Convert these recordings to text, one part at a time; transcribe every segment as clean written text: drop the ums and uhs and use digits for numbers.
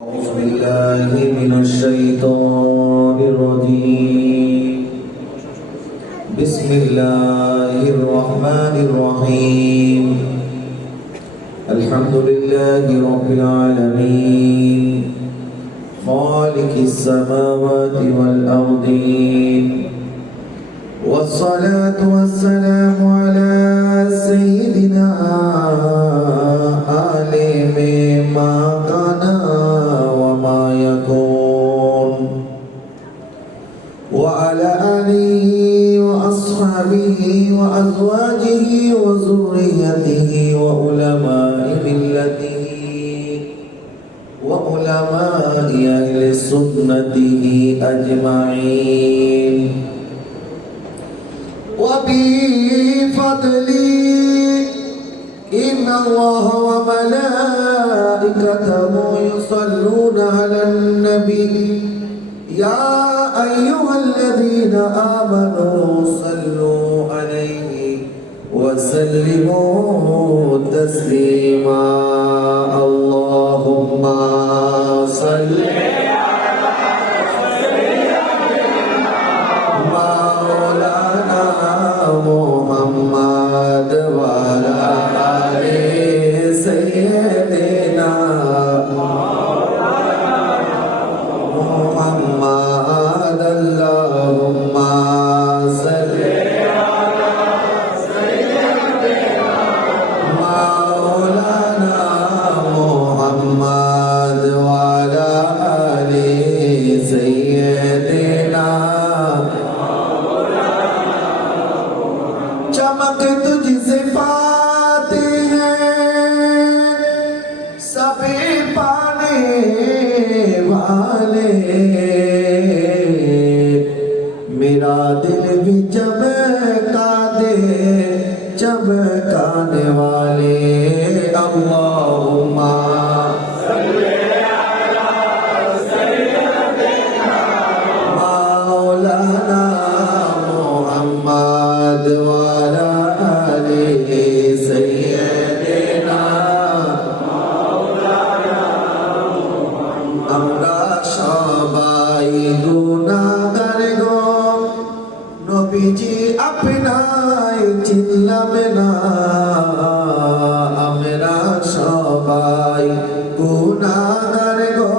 أعوذ بالله من الشيطان الرجيم. بسم الله الرحمن الرحيم. الحمد لله رب العالمين خالق السماوات والأرضين، والصلاة والسلام على سيدنا عالم ما كان وما يكون، وعلى آله وأصحابه وأزواجه وذريته وعلماء ملته وعلماء أهل سنته أجمعين. وبفضله إن الله وملائكته يصلون على النبي يا أيها الذين آمنوا صلوا عليه وسلموا تسليما. اللهم صل مولانا محمد وعلى آل سيدنا محمد. اللهم صل مولانا محمد وعلى آل سيدنا. चमक तुझसे पाते हैं सभी पाने वाले, मेरा दिल भी चमका दे चमकाने वाले. अल्लाहुम्मा मौलाना मुहम्मद वाला आले सैयदना. আমরা সবাই গুনাহগার গো, নবীজি আপনাই চিনলাম না. আমরা সবাই গুনাহগার গো,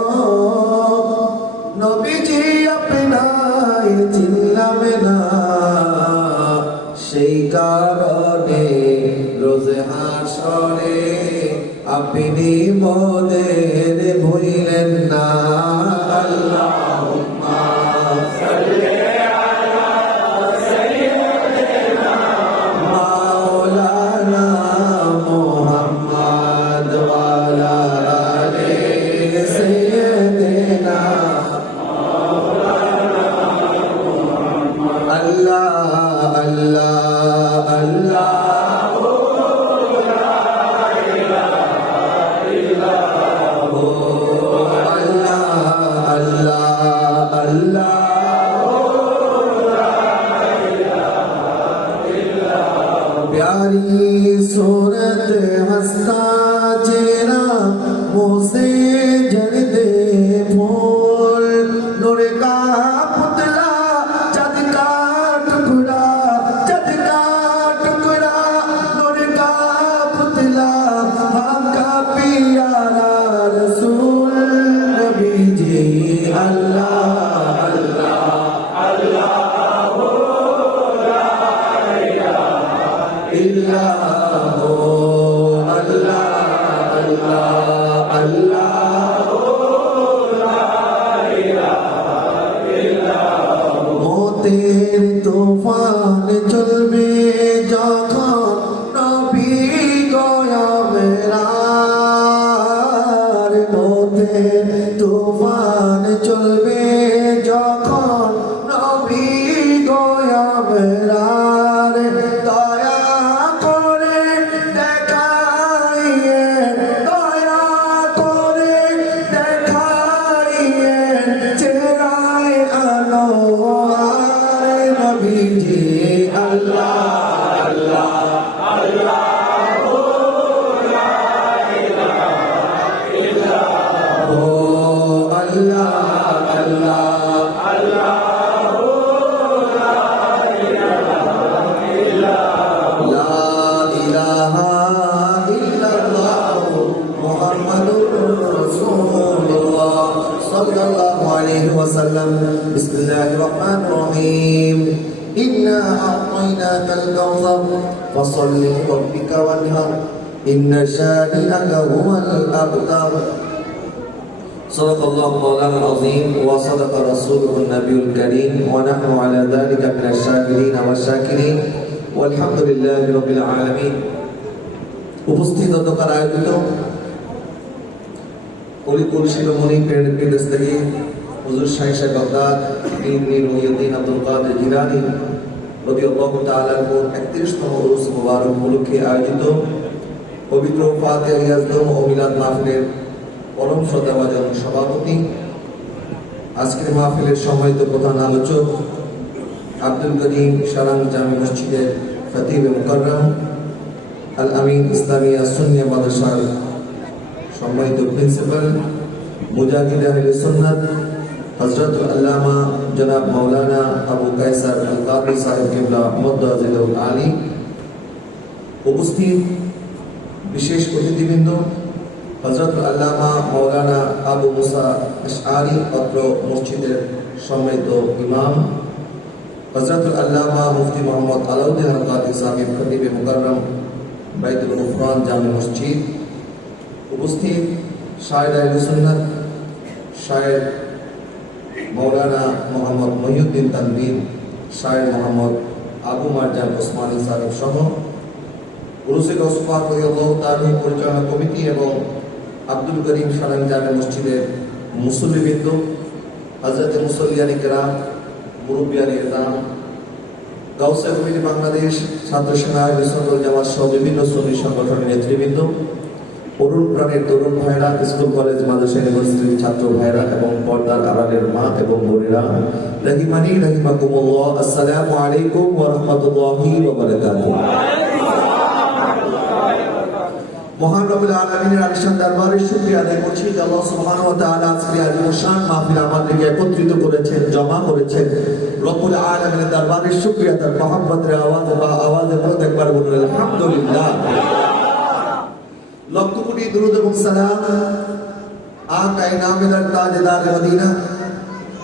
নবীজি আপনাই চিনলাম না. সেই কারণে রোজে হাসরে আপনি মোদের ভুলিলেন না. আল্লাহুম্মা সাল্লি আলা সাইয়্যিদিনা মাওলানা মুহাম্মদ ওয়া আলা আলি সাইয়্যিদিনা মাওলানা. আল্লাহ আল্লাহ আল্লাহ प्यारी सूरत हंसता चेहरा मुँह से झड़ते फूल, नूर का पुतला चाँद का टुकड़ा नूर का पुतला आपका प्यारा रसूल नबी जी. अल्लाह अल्लाह अल्लाह इल्लाहु अल्लाह अल्लाह अल्लाहु ला इलाहा इल्लाहु. মতের তুফান চলবে যখন নবী গয়ামের, মতের তুফান চলবে যখন নবী গয়ামের. Allah Allah Allah আল্লাহ আল্লাহ লা ইলাহা ইল্লাল্লাহ মুহাম্মাদুর রাসূলুল্লাহ সাল্লাল্লাহু আলাইহি ওয়াসাল্লাম বিসমিল্লাহির রহমানির রহিম ইন্না আ'তাইনাকাল কাউসার ফাসাল্লি লিরাব্বিকা ওয়ানহার ইন্না শানি'আকা হুয়াল আবতার صدق الله مولانا العظيم وصدق رسوله النبي الكريم ونحن على ذلك من الشاكرين والشاكرين والحمد لله رب العالمين উপস্থিত দরকার আয়োজিত কলিকুল শিরোমণি পেরেস্তাগি হুজুর শাইখ শাহ বাগদাদ পীর মুহিউদ্দিন আব্দুল কাদের জিলানী রাদিয়াল্লাহু তাআলা এর 31তম উরুস মুবারক উপলক্ষে আয়োজিত পবিত্র ফাতিহা ইয়াজদম ও মিলাদ মাহফিলের পরম শ্রদ্ধাভাজন সভাপতি, আজকের মাহফিলের সম্মানিত প্রধান আলোচক আব্দুল করিম সারাং জামে মসজিদের খতিব মুকাররম আল আমিন ইসলামিয়া সুন্নিয়া মাদ্রাসার সম্মানিত প্রিন্সিপাল মুজাহিদ আহলে সুন্নাত হযরতুল আল্লামা জনাব মাওলানা আবু কায়সার আল কাদরি সাহেব কিবলা মুদ্দাজিলুল আলী, উপস্থিত বিশেষ অতিথিবৃন্দ হযরতুল আল্লামা মাওলানা আবু মুসা আশআরী অত্র মসজিদের সম্মানিত ইমাম হযরতুল আল্লামা মুফতি মোহাম্মদ আলাউদ্দিন আল কাদরি সাহেব খতিব মুকাররম বাইতুল গুফরান জামে মসজিদ, উপস্থিত শায়েখ আহলে সুন্নাত শায়েখ মাওলানা মোহাম্মদ মহিউদ্দিন তানভীর, শায়েখ মোহাম্মদ আবু মারজান ওসমানী সাহেব সহ উরুসে গাউস পাক রাদিয়াল্লাহু তাআলা পরিচালনা কমিটি এবং আব্দুল করিম সারাং জামে মসজিদের মুসল্লিবৃন্দ, হযরত মুসল্লিয়ান কিরাম, মুরব্বিয়ান ইজলাম, গাউসিয়া কমিটি বাংলাদেশ, ছাত্র সেনা, বিশ্বদল জামাত সহ বিভিন্ন সুন্নি সংগঠনের নেতৃবৃন্দ, তরুণ প্রাণের তরুণ ভাইরা, স্কুল কলেজ মাদ্রাসা ইউনিভার্সিটির ছাত্র ভাইরা এবং পর্দার আড়ালের মা এবং বোনেরা, রাহিমানি রাহিমাকুমুল্লাহ, আসসালামু আলাইকুম ওয়া রাহমাতুল্লাহি ওয়া বারাকাতুহু। মহান রব্বুল আলামিনের আলিশান দরবারে শুকরিয়া আদায় করছি যে আল্লাহ সুবহানাহু ওয়া তাআলা আজকে আজীবন শান মাহফিল আমাদেরকে একত্রিত করেছেন, জমা করেছেন। রব্বুল আলামিনের দরবারে শুকরিয়া, তার মহব্বতের আওয়াজে বা আওয়াজে বলতে একবার বলুন আলহামদুলিল্লাহ। লক্ষ কোটি দুরূদ এবং সালাম আকায়ে নামদার তাজদার মদিনা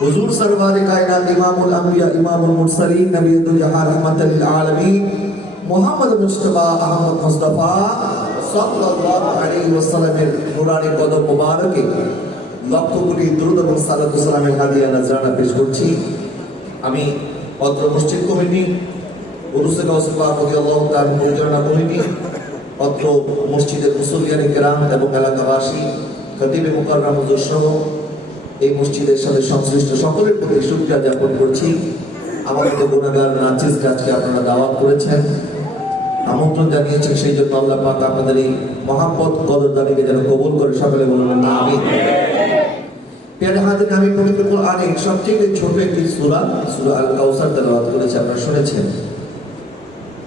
হুজুর সরওয়ারে কায়নাত ইমামুল আম্বিয়া ইমামুল মুরসালিন নবিয়ুল জাহান রাহমাতাল লিল আলামিন মুহাম্মদ মুস্তাফা আহমদ মুস্তাফা সাল্লাল্লাহু আলাইহি ওয়াসাল্লামের নূরানি কদম মুবারকে লক্ষ কোটি দুরূদ এবং সালাত ও সালামের হাদিয়া নজরানা পেশ করছি। আমি অত্র মসজিদ কমিটি, উরুসে গাউস পাক রাদিয়াল্লাহু তাআলা পরিচালনা কমিটি, অত্র মসজিদের মুসল্লিয়ান কিরাম এবং এলাকাবাসী, খতিবে মুকাররম হুজুর সহ এই মসজিদের সাথে সংশ্লিষ্ট সকলের প্রতি শুকরিয়া জ্ঞাপন করছি। আমাদের গুনাহগার নাচিসকে আজকে আপনারা দাওয়াত করেছেন, আমন্ত্রণ জানিয়েছেন, সেই জন্য আল্লাহ পাক আপনাদের এই মহাব্বত কদরদানিকে যেন কবুল করে সকলে বলুন আমিন। প্রিয় হাজির, আমি পবিত্র কোরআনের সবচেয়ে ছোট একটি সূরা সূরা আল কাউসার তেলাওয়াত করেছি, আপনারা শুনেছেন।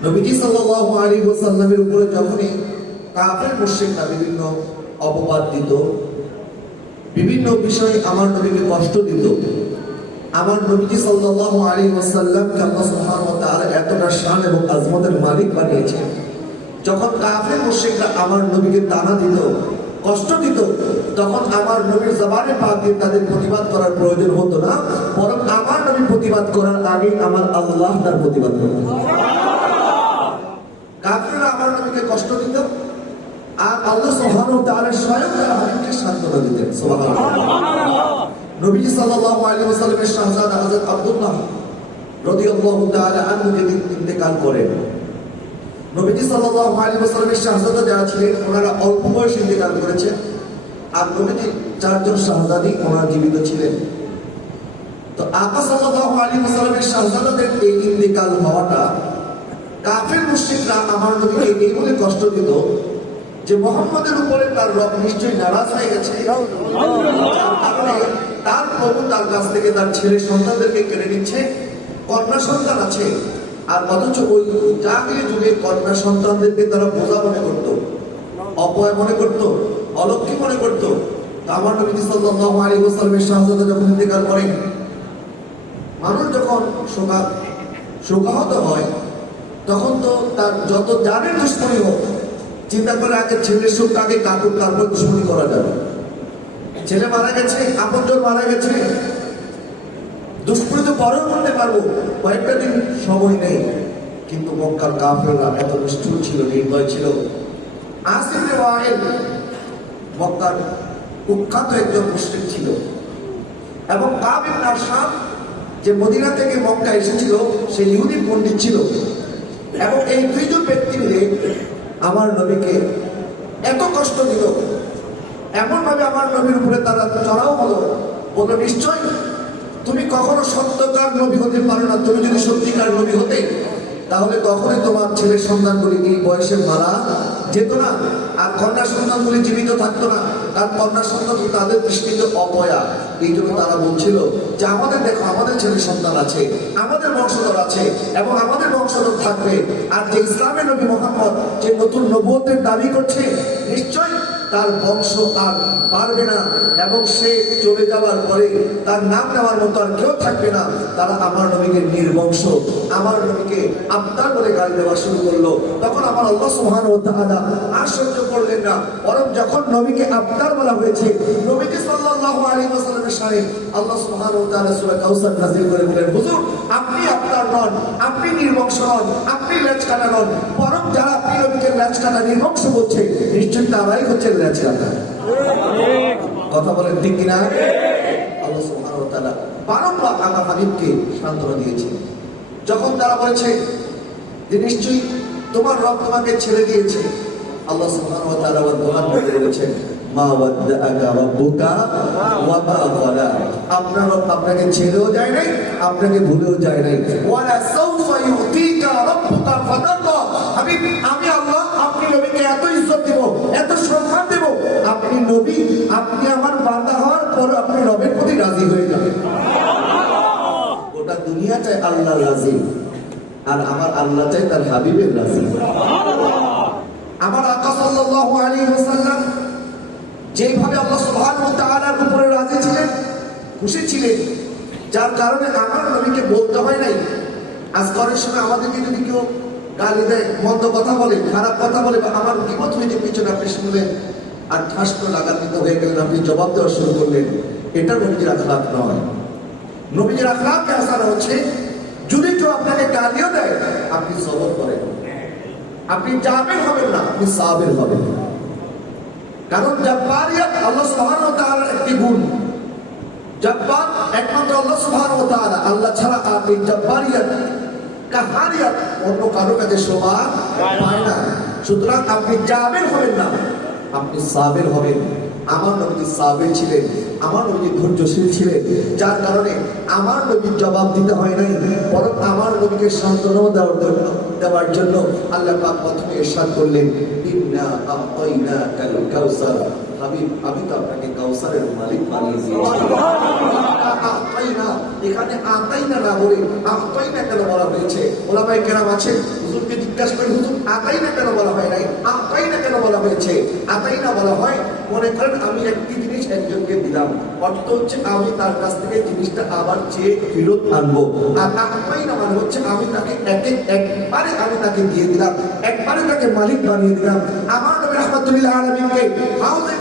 নবীজি সাল্লাল্লাহু আলাইহি ওয়াসাল্লামের উপরে যখনই কাফের মুশরিকরা বিভিন্ন অপবাদ দিত, বিভিন্ন বিষয়ে আমার নবীকে কষ্ট দিত, আমার নবীজি সাল্লাল্লাহু আলাইহি ওয়াসাল্লামকে আল্লাহ সুবহানাহু ওয়া তাআলা এতটা শান এবং আজমতের মালিক বানিয়েছেন, যখন কাফের মুশরিকরা আমার নবীকে তানা দিত, কষ্ট দিত, তখন আমার নবীর জবানে পাক দিয়ে তাদের প্রতিবাদ করার প্রয়োজন হতো না, বরং আমার নবী প্রতিবাদ করার আগে আমার আল্লাহ তার প্রতিবাদ করতেন। কাফেররা আমার নবীকে কষ্ট দিত আর আল্লাহ সুবহানাহু ওয়া তাআলা স্বয়ং তার হাবিবকে সান্ত্বনা দিতেন। সুবহানাল্লাহ। নবীজি সাল্লাল্লাহু আলাইহি ওয়াসাল্লামের শাহজাদা হযরত আব্দুল্লাহ রাদিয়াল্লাহু তাআলা আনহু যেদিন ইন্তেকাল করেন, নবীজি সাল্লাল্লাহু আলাইহি ওয়াসাল্লামের শাহজাদা যারা ছিলেন ওনারা অল্প বয়সে ইন্তেকাল করেছেন, আর নবীজির চারজন শাহজাদি ওনারা জীবিত ছিলেন। তো আকা সাল্লাল্লাহু আলাইহি ওয়াসাল্লামের শাহজাদাদের এই ইন্তেকাল হওয়াটা কাফের মুশরিকরা আমার নবীকে এই বলে কষ্ট দিত যে মুহাম্মদের উপরে তার রব নিশ্চয়ই নারাজ হয়ে গেছে, কারণে তার প্রভু তার কাছ থেকে তার ছেলে সন্তানদেরকে কেড়ে নিচ্ছে, কন্যা সন্তান আছে, আর অথচ ওই জাহিলি যুগে কন্যা সন্তানদেরকে তারা বোঝা মনে করত, অপয় মনে করত, অলক্ষী মনে করত, আমার নবী সাল্লাল্লাহু আলাইহি ওয়াসাল্লামের শাহাদাতে যখন ইন্তেকাল করেন, মানুষ যখন শোকাহত হয়, তখন তো তার যত জানের দুশ্মনী হোক, চিন্তা করে আগে ছেলের সুখ আগে কাটুক, তারপর দুশ্মনী করা যাবে। ছেলে মারা গেছে, আপনজন মারা গেছে, দুশ্মনী তো পরেও করতে পারবো, কয়েকটা দিন সময় নেই। কিন্তু মক্কার কাফেররা এত নিষ্ঠুর ছিল, নির্দয় ছিল। আসিফ ইবনে ওয়াইল মক্কার কুখ্যাত একজন মুশরিক ছিল, এবং কাব ইবনে আশরাফ যে মদিনা থেকে মক্কা এসেছিল সে ইহুদি পণ্ডিত ছিল। এবং এই দুইজন ব্যক্তি মিলে আমার নবীকে এত কষ্ট দিল, এমন ভাবে আমার নবীর উপরে তারা চড়াও হলো, বলল নিশ্চয় তুমি কখনো সত্যকার নবী হতে পারো না। তুমি যদি সত্যিকার নবী হতে, তাহলে কখনোই তোমার ছেলের সন্তানগুলি এই বয়সে মারা যেত না, আর কন্যা সন্তানগুলি জীবিত থাকতো না। কারণ কন্যা সন্তান তাদের দৃষ্টিতে অপয়া। এই জন্য তারা বলছিল যে আমাদের দেখো, আমাদের ছেলে সন্তান আছে, আমাদের বংশধর আছে, এবং আমাদের বংশধর থাকবে। আর যে ইসলামের নবী মুহাম্মদ যে নতুন নবুয়তের দাবি করছে, নিশ্চয় তার বংশ আর পারবে না, এবং সে চলে যাওয়ার পরে তার নাম নেওয়ার মতো আর কেউ থাকবে না। তারা আমার নবীকে নির্বংশ, আমার নবীকে আবতার বলে গালি দেওয়া শুরু করলো। তখন আমার আল্লাহ সুবহানাহু ওয়া তাআলা আর সহ্য করলেন না, বরং যখন নবীকে আবতার বলা হয়েছে, নবীজি সাল্লাল্লাহু আলাইহি ওয়াসাল্লামের শানে আল্লাহ সুবহানাহু ওয়া তাআলা সূরা কাউসার নাযিল করে বলেন, হুজুর আপনি আবতার নন, আপনি নির্বংশ নন, আপনি লেজ কাটা নন, বরং যারা আপনি নবীকে লেজ কাটা নির্বংশ বলছে, নিশ্চয় তারাই হচ্ছে লেজ কাটা। কথা বলেন ঠিক কিনা? আল্লাহ সুবহানাহু ওয়া তাআলা বারংবার আমার হাবিবকে সান্ত্বনা দিয়েছে। যখন তারা বলেছে যে নিশ্চয়ই তোমার রব তোমাকে ছেড়ে দিয়েছে, আল্লাহ সুবহানাহু ওয়া তাআলা দোয়া করে বলেছেন, মা ওয়াদ্দাআকা রাব্বুকা ওয়া মা ক্বালা। আপনার রব আপনাকে ছেড়েও যায় নাই, আপনাকে ভুলেও যায় নাই। ওয়ালা সাউফা ইউতিকা রাব্বুকা ফাতারদা। হাবিব আমি আল্লাহ আপনি নবীকে এত ইজ্জত দেব, এত সম্মান দেব, আপনি নবী, আপনি আমার বান্দা হওয়ার পর আপনি রবের প্রতি রাজি হয়ে যাবেন। গোটা দুনিয়া চায় আল্লাহর রাজি, আর আমার আল্লাহ চাই তার হাবিবের রাজি। আমার আকা সাল্লাল্লাহু আলাইহি ওয়াসাল্লাম যেভাবে আল্লাহ সুবহানাহু ওয়া তাআলার উপরে রাজি ছিলেন, খুশি ছিলেন, যার কারণে আমার নবীকে বলতে হয় নাই। আজকের সময় আমাদেরকে যদি কেউ গালি দেয়, মন্দ কথা বলে, খারাপ কথা বলে, বা আমার বিপদ হয়ে যে পিছনে আপনি শুনলেন আর ঠাস করে লাগান্বিত হয়ে গেলেন, আপনি জবাব দেওয়া শুরু করলেন, এটা নবীর আখলাক নয়। নবীর আখলাকে আসার হচ্ছে যদি কেউ আপনাকে গালিও দেয়, আপনি সবর করেন, আপনি জাবের হবেন না, আপনি সাবের হবেন। কারণ জাব্বারিয়াত আল্লাহ সুবহানাহু ওয়া তাআলার একটি গুণ। জাব্বার একমাত্র আল্লাহ সুবহানাহু ওয়া তাআলা, আল্লাহ ছাড়া আর এই জাব্বারিয়াত কাহারিয়াত অন্য কারো কাছে শোভা পায় না। সুতরাং আপনি জাবের হবেন না, আপনি সাবের হবেন। আমার নবী সাবের ছিলেন, আমার নবী ধৈর্যশীল ছিলেন, যার কারণে আমার নবীর জবাব দিতে হয় নাই, বরং আমার নবীকে সান্ত্বনা দেওয়ার জন্য আল্লাহ পাক প্রথমে ইরশাদ করলেন, ইন্না আ'তাইনাকাল কাউসার। হাবিব আমি তো আপনাকে কাউসারের মালিক বানিয়ে দিয়েছি। আ'তাইনা, এখানে আ'তাইনা না বলে আ'তাইনা কেন বলা হয়েছে? ওলামায়ে কেরাম আছে, হুজুরকে জিজ্ঞাসা করেন, হুজুর আ'তাইনা কেন বলা হয় নাই, আ'তাইনা কেন বলা হয়েছে? আ'তাইনা বলা হয়, মনে করেন আমি একটি জিনিস একজনকে দিলাম, অর্থ হচ্ছে আমি তার কাছ থেকে জিনিসটা আবার চেয়ে ফেরত আনবো। আর আ'তাইনা মানে হচ্ছে আমি তাকে একবারে আমি তাকে দিয়ে দিলাম, একবারে তাকে মালিক বানিয়ে দিলাম। আমার নবী রাহমাতুল্লিল আলামিনকে হাউজে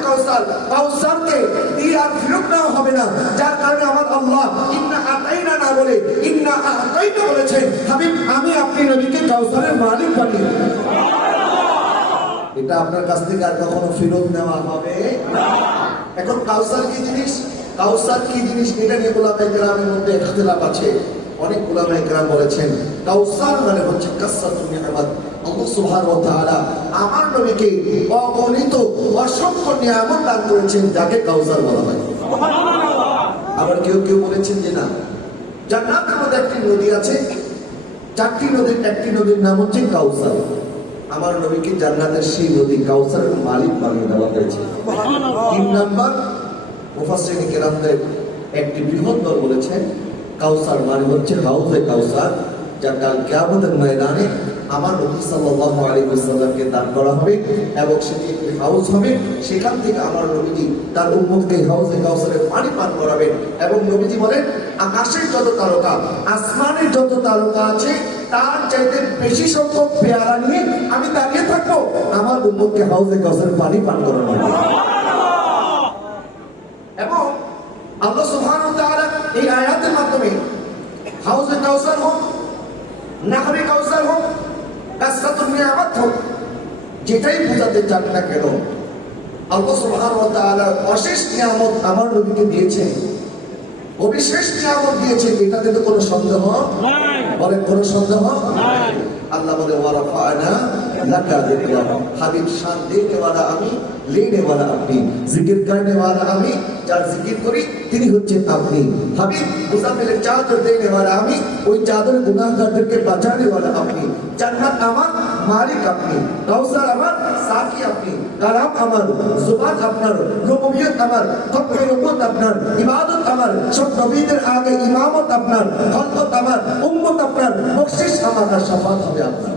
কাউসারকে দিয়ে আর ফেরত নেওয়া হবে না, যার কারণে আমার আল্লাহ ইন্না আ'তাইনা না বলে ইন্না আ'তাইনা বলেছে। হাবিব আমি আপনি নবীকে কাউসারের মালিক বানিয়ে দিলাম। এটা আপনার কাছ থেকে আর কখনো ফেরত নেওয়া হবে না। এখন কাউসার কি জিনিস, কাউসার কি জিনিস, এটা নিয়ে উলামায়ে কেরামের মধ্যে ইখতিলাফ আছে। অনেক উলামায়ে কেরাম বলেছেন কাউসার মানে হচ্ছে কাসরাতুন নিয়ামত। আল্লাহ সুবহানাহু ওয়া তাআলা আমার নবীকে অগণিত অসংখ্য নিয়ামত দান করেছেন, যাকে কাউসার বলা হয়। আবার কেউ কেউ বলেছেন যে না, জান্নাতের মধ্যে একটি নদী আছে, চারটি নদীর একটি নদীর নাম হচ্ছে কাউসার। আমার নবীকে জান্নাতের সেই নদী কাউসারের মালিক বানিয়ে দেওয়া হয়েছে। 3 নাম্বার মুফাসসিরিন কেরামদের একটি বৃহৎ দল বলেছেন কাউসার মানে হচ্ছে হাউজে কাউসার, যা কাল কিয়ামতের ময়দানে আমার নবী সাল্লাল্লাহু আলাইহি ওয়াসাল্লামকে দান করা হবে এবং সেটি একটি হাউস হবে। সেখান থেকে আমার নবীজি তার উম্মতকে হাউজে কাউসারের পানি পান করাবেন। এবং নবীজি বলেন, আকাশের যত তারকা, আসমানের যত তারকা আছে, তার চাইতে বেশি সংখ্যক পেয়ারা নিয়ে আমি দাঁড়িয়ে থাকবো আমার উম্মতকে হাউজে কাউসারের পানি পান করানো হবে। এবং আল্লাহ সুবহানাহু ওয়া তাআলা এই আয়াতের মাধ্যমে হাউজে কাউসার হোক, নাহরে কাউসার হোক, কাসরাতুন নিয়ামত হোক, যেটাই বোঝাতে চান না কেন, আল্লাহ সুবহানাহু ওয়া তাআলা অশেষ নিয়ামত আমার নবীকে দিয়েছেন, অবিশেষ নিয়ামত দিয়েছেন, এটাতে তো কোনো সন্দেহ নাই। বলেন, কোনো সন্দেহ নাই। আল্লাহ বলে, ওয়া রাফা'না লাকা যিকরা, হাবিব শান দেনে ওয়ালা আমি, লেনে ওয়ালা আপনি, জিকির করনে ওয়ালা আমি, যার জিকির করি তিনি হচ্ছেন আপনি। হাবিব মুসাফিরের চাদর দেনে ওয়ালা আমি, ওই চাদর গুনাহগারদেরকে বাঁচানে ওয়ালা আপনি। জান্নাত আমার মালিক আপনি, কাউসার আমার সাকি আপনি, কালাম আমার, জুবান আপনার, রুবুবিয়ত আমার, খতমে নবুয়ত আপনার, ইবাদত আমার, সব নবীদের আগে ইমামত আপনার, খলকত আমার, উম্মত আপনার, বখশিশ আমার, আর শাফাত হবে আপনার।